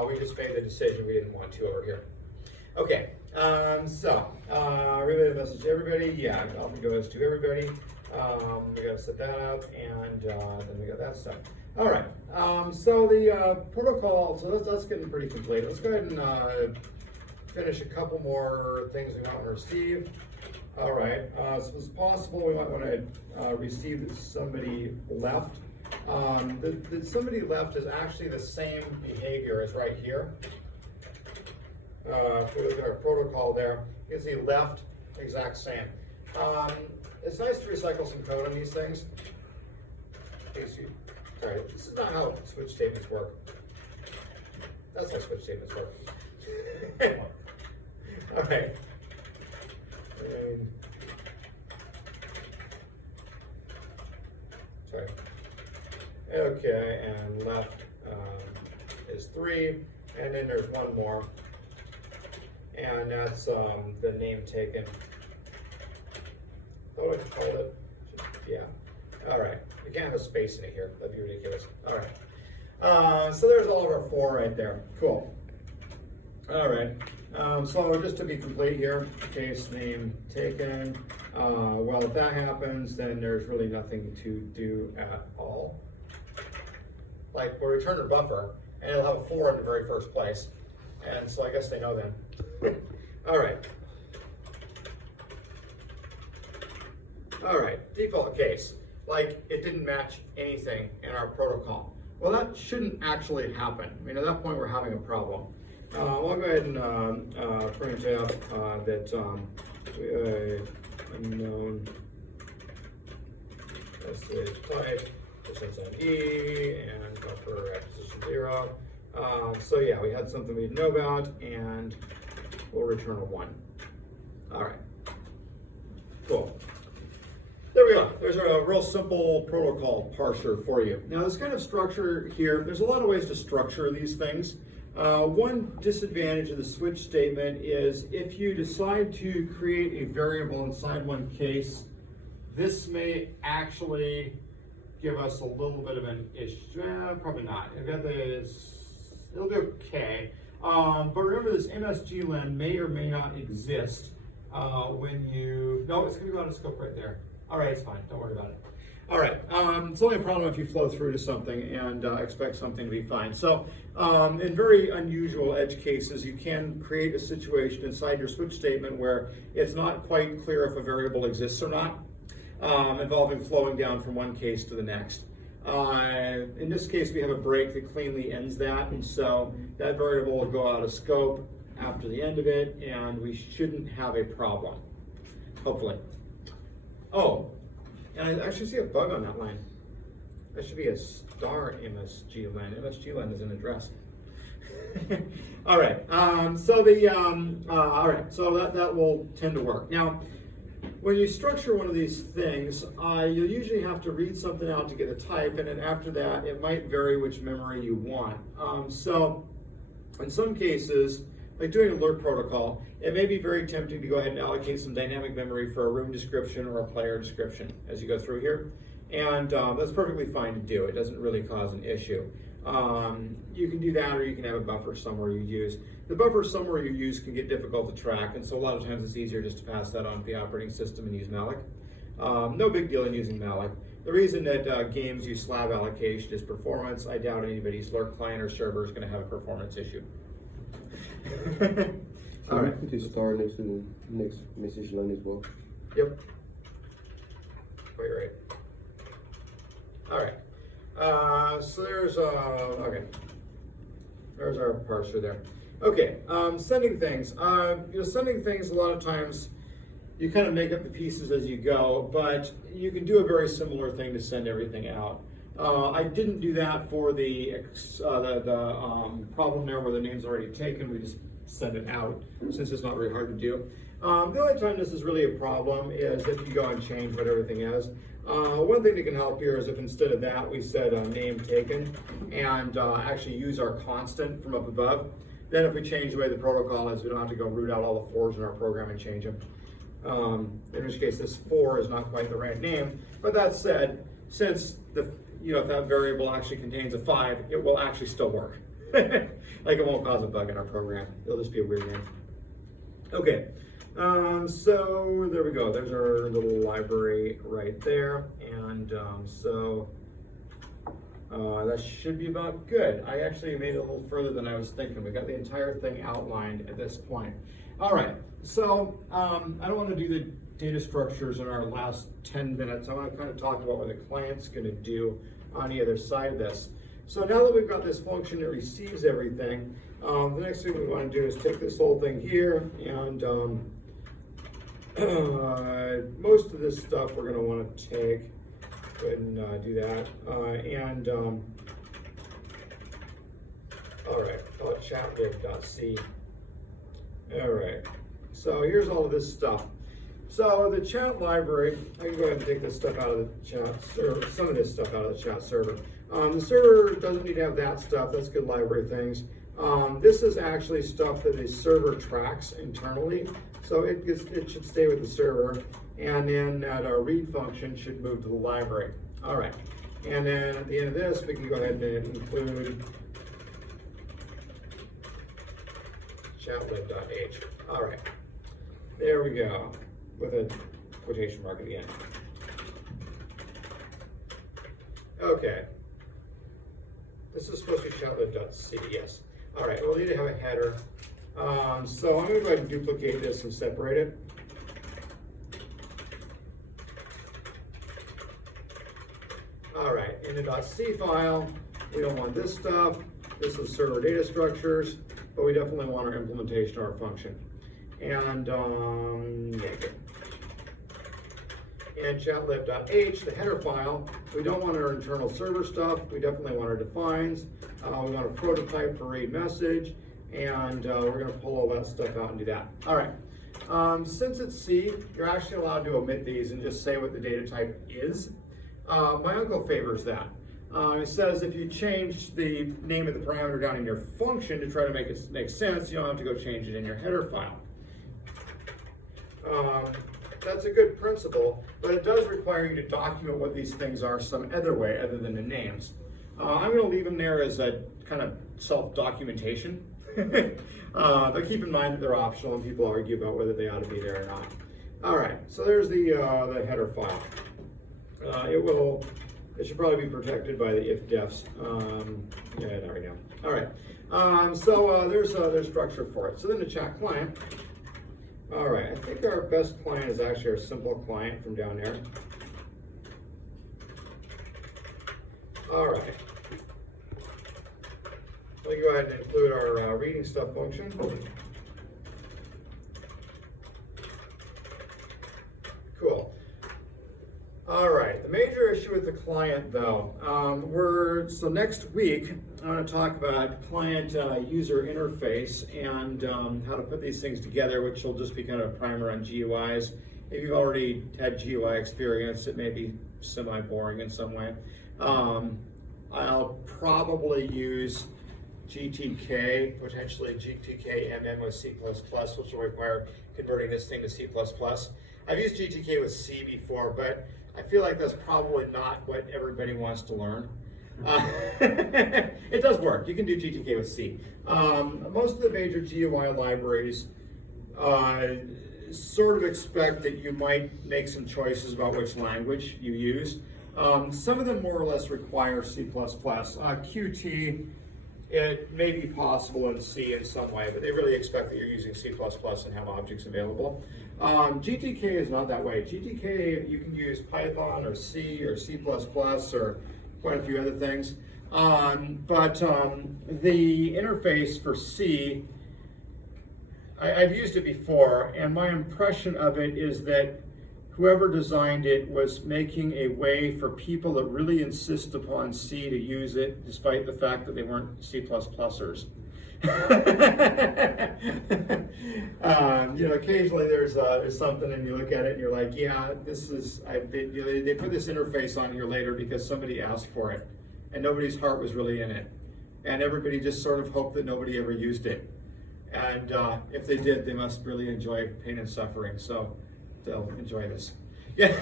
We just made the decision we didn't want to over here. Okay, relay the message to everybody. Yeah, alpha goes to everybody. We gotta set that up, and then we got that stuff. All right, so the protocol, so that's getting pretty complete. Let's go ahead and finish a couple more things we want to receive. All right, so it's possible we might want to receive that somebody left. The somebody left is actually the same behavior as right here. If we look at our protocol there, you can see left, exact same. It's nice to recycle some code on these things. All right, this is not how switch statements work. That's how switch statements work. All right. Sorry. Okay, and left is 3, and then there's one more. And that's the name taken. What would I call it? Yeah. All right. We can't have a space in it here. That'd be ridiculous. All right. So there's all of our 4 right there. Cool. All right. So just to be complete here, case name taken. Well, if that happens, then there's really nothing to do at all. Like we'll return a buffer, and it'll have a 4 in the very first place. And so I guess they know then. All right. All right, default case, like it didn't match anything in our protocol. Well, that shouldn't actually happen. I mean, at that point, we're having a problem. I'll go ahead and print out that unknown message type, %E, and buffer at position 0. So yeah, we had something we didn't know about, and we'll return a 1. All right, cool. There we go. There's a real simple protocol parser for you. Now, this kind of structure here, there's a lot of ways to structure these things. One disadvantage of the switch statement is if you decide to create a variable inside one case, this may actually give us a little bit of an issue. Probably not. It'll be okay. But remember, this MSGlen may or may not exist when you, no, it's going to go out of scope right there. All right, it's fine. Don't worry about it. All right, it's only a problem if you flow through to something and expect something to be fine. So in very unusual edge cases, you can create a situation inside your switch statement where it's not quite clear if a variable exists or not, involving flowing down from one case to the next. In this case, we have a break that cleanly ends that, and so that variable will go out of scope after the end of it, and we shouldn't have a problem, hopefully. Oh, and I actually see a bug on that line. That should be a star MSGlen. MSGlen is an address. All right. So that will tend to work. Now, when you structure one of these things, you'll usually have to read something out to get a type, and then after that, it might vary which memory you want. So, in some cases, like doing an alert protocol, it may be very tempting to go ahead and allocate some dynamic memory for a room description or a player description as you go through here. And that's perfectly fine to do. It doesn't really cause an issue. You can do that, or you can have a buffer somewhere you use. The buffer somewhere you use can get difficult to track, and so a lot of times it's easier just to pass that on to the operating system and use malloc. No big deal in using malloc. The reason that games use slab allocation is performance. I doubt anybody's lurk client or server is going to have a performance issue. All right. Put this star next to the next message line as well. Yep. Quite right. All right. So there's okay. There's our parser there. Okay. Sending things. Sending things a lot of times you kind of make up the pieces as you go, but you can do a very similar thing to send everything out. I didn't do that for the problem there where the name's already taken. We just send it out since it's not very hard to do. The only time this is really a problem is if you go and change what everything is. One thing that can help here is if instead of that we said name taken and actually use our constant from up above. Then if we change the way the protocol is, we don't have to go root out all the 4s in our program and change them. In which case this 4 is not quite the right name. But that said, since if that variable actually contains a 5, it will actually still work. Like it won't cause a bug in our program. It'll just be a weird name. Okay, so there we go. There's our little library right there. And that should be about good. I actually made it a little further than I was thinking. We got the entire thing outlined at this point. All right, so I don't want to do the data structures in our last 10 minutes. I want to kind of talk about what the client's going to do on the other side of this. So now that we've got this function that receives everything, the next thing we want to do is take this whole thing here and most of this stuff we're going to want to take. Go ahead and do that. All right, call it chatlib.c. All right, so here's all of this stuff. So the chat library, I can go ahead and take this stuff out of the chat server, some of this stuff out of the chat server. The server doesn't need to have that stuff, that's good library things. This is actually stuff that the server tracks internally, so it should stay with the server, and then that our read function should move to the library. All right, and then at the end of this, we can go ahead and include chatlib.h. All right, there we go, with a quotation mark at the end. Okay. This is supposed to be chatlib.c, yes. All right, we'll need to have a header. So I'm gonna go ahead and duplicate this and separate it. All right, in the .c file, we don't want this stuff. This is server data structures, but we definitely want our implementation of our function. And naked. And chatlib.h, the header file, we don't want our internal server stuff. We definitely want our defines. We want a prototype for read message, and we're going to pull all that stuff out and do that. All right. Since it's C, you're actually allowed to omit these and just say what the data type is. My uncle favors that. It says if you change the name of the parameter down in your function to try to make it make sense, you don't have to go change it in your header file. That's a good principle, but it does require you to document what these things are some other way other than the names. I'm going to leave them there as a kind of self-documentation, but keep in mind that they're optional and people argue about whether they ought to be there or not. All right, so there's the header file. It should probably be protected by the if-defs. Yeah, there we go. All right, so there's structure for it. So then the chat client. All right, I think our best client is actually our simple client from down there. All right. We'll go ahead and include our reading stuff function. Cool. All right, the major issue with the client though, so next week, I'm going to talk about client user interface and how to put these things together, which will just be kind of a primer on GUIs. If you've already had GUI experience, it may be semi-boring in some way. I'll probably use GTK, potentially GTK MM with C++, which will require converting this thing to C++. I've used GTK with C before, but I feel like that's probably not what everybody wants to learn. It does work. You can do GTK with C. Most of the major GUI libraries sort of expect that you might make some choices about which language you use. Some of them more or less require C++. Qt, it may be possible in C in some way, but they really expect that you're using C++ and have objects available. GTK is not that way. GTK, you can use Python or C or C++ or quite a few other things. But the interface for C, I've used it before, and my impression of it is that whoever designed it was making a way for people that really insist upon C to use it, despite the fact that they weren't C++ers. Occasionally there's something and you look at it and you're like, yeah, this is, they put this interface on here later because somebody asked for it, and nobody's heart was really in it, and everybody just sort of hoped that nobody ever used it, and if they did, they must really enjoy pain and suffering, so they'll enjoy this. Yeah.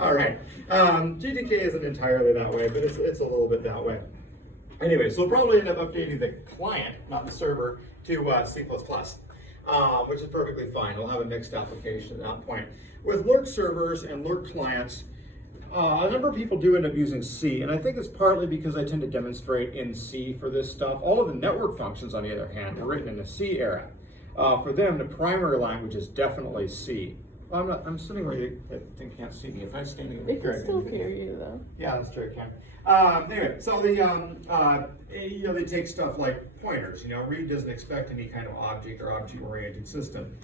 All right. GTK isn't entirely that way, but it's a little bit that way. Anyway, so we'll probably end up updating the client, not the server, to C++, which is perfectly fine. We'll have a mixed application at that point. With lurk servers and lurk clients, a number of people do end up using C, and I think it's partly because I tend to demonstrate in C for this stuff. All of the network functions, on the other hand, are written in the C era. For them, the primary language is definitely C. Well, I'm sitting where they can't see me. If I'm standing over They here, can still hear you though. Yeah, that's true, it can. Anyway, so they take stuff like pointers. Read doesn't expect any kind of object or object-oriented system.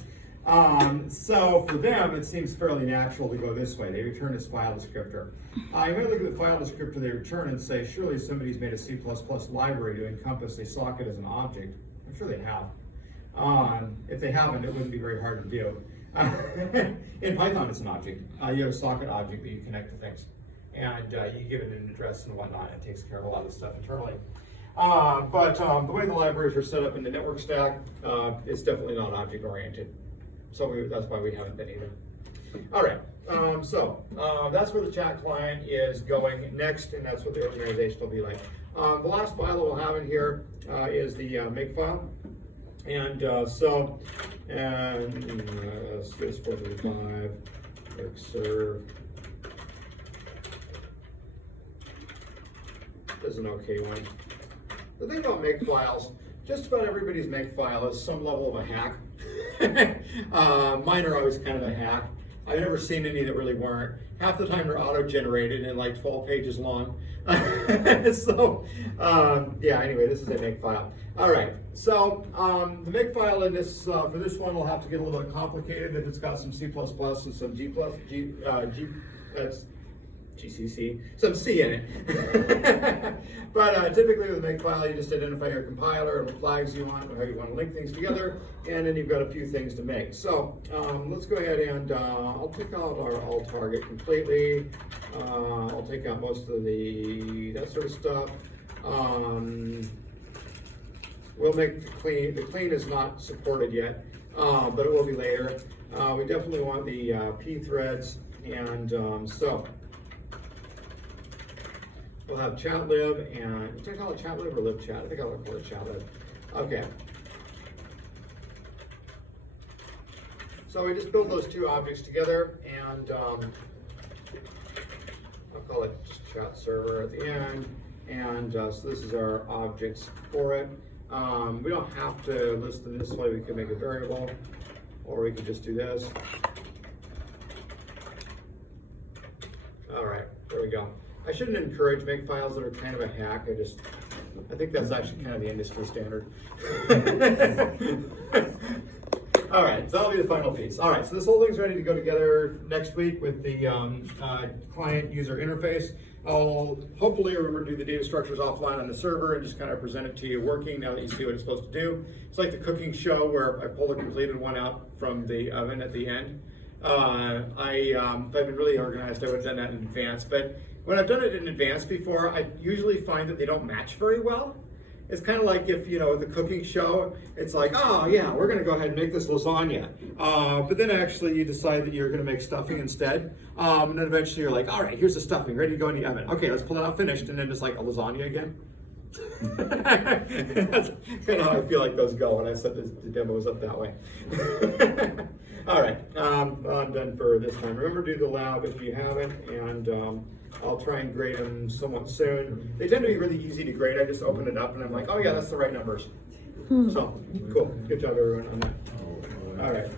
So for them, it seems fairly natural to go this way. They return this file descriptor. You might look at the file descriptor they return and say, surely somebody's made a C++ library to encompass a socket as an object. I'm sure they have. If they haven't, it wouldn't be very hard to do. In Python, it's an object. You have a socket object that you connect to things. And you give it an address and whatnot, and it takes care of a lot of the stuff internally. But the way the libraries are set up in the network stack, it's definitely not object-oriented. So that's why we haven't been either. All right, so that's where the chat client is going next, and that's what the organization will be like. The last file that we'll have in here is the make file. And CS-435, serve. is an okay one. The thing about makefiles, just about everybody's makefile is some level of a hack. Mine are always kind of a hack. I've never seen any that really weren't. Half the time they're auto-generated and like 12 pages long. So, yeah, anyway, this is a makefile. All right, so the makefile in this, for this one will have to get a little bit complicated if it's got some C++ and some GCC, some C in it. But typically with a makefile, you just identify your compiler and the flags you want, or how you want to link things together, and then you've got a few things to make. So let's go ahead and I'll take out our alt target completely. I'll take out most of that sort of stuff. We'll make the clean. The clean is not supported yet, but it will be later. We definitely want the P threads, and so we'll have chat lib, and did I call it chat lib or lib chat? I think I'll call it chat lib. Okay. So we just build those two objects together, and I'll call it just chat server at the end. And so this is our objects for it. We don't have to list them this way. We can make a variable, or we could just do this. All right, there we go. I shouldn't encourage makefiles that are kind of a hack. I think that's actually kind of the industry standard. All right, so that'll be the final piece. All right, so this whole thing's ready to go together next week with the client user interface. I'll hopefully remember to do the data structures offline on the server and just kind of present it to you working now that you see what it's supposed to do. It's like the cooking show where I pull a completed one out from the oven at the end. If I've been really organized, I would have done that in advance. But when I've done it in advance before, I usually find that they don't match very well. It's kind of like if, the cooking show, it's like, oh yeah, we're gonna go ahead and make this lasagna. But then actually you decide that you're gonna make stuffing instead. And then eventually you're like, all right, here's the stuffing, ready to go in the oven. Okay, let's pull it out finished, and then it's like a lasagna again. That's kind of how I feel like those go when I set the demos up that way. All right, I'm done for this time. Remember to do the lab if you haven't, and I'll try and grade them somewhat soon. They tend to be really easy to grade. I just open it up and I'm like, oh yeah, that's the right numbers. So, cool. Good job everyone on that. All right.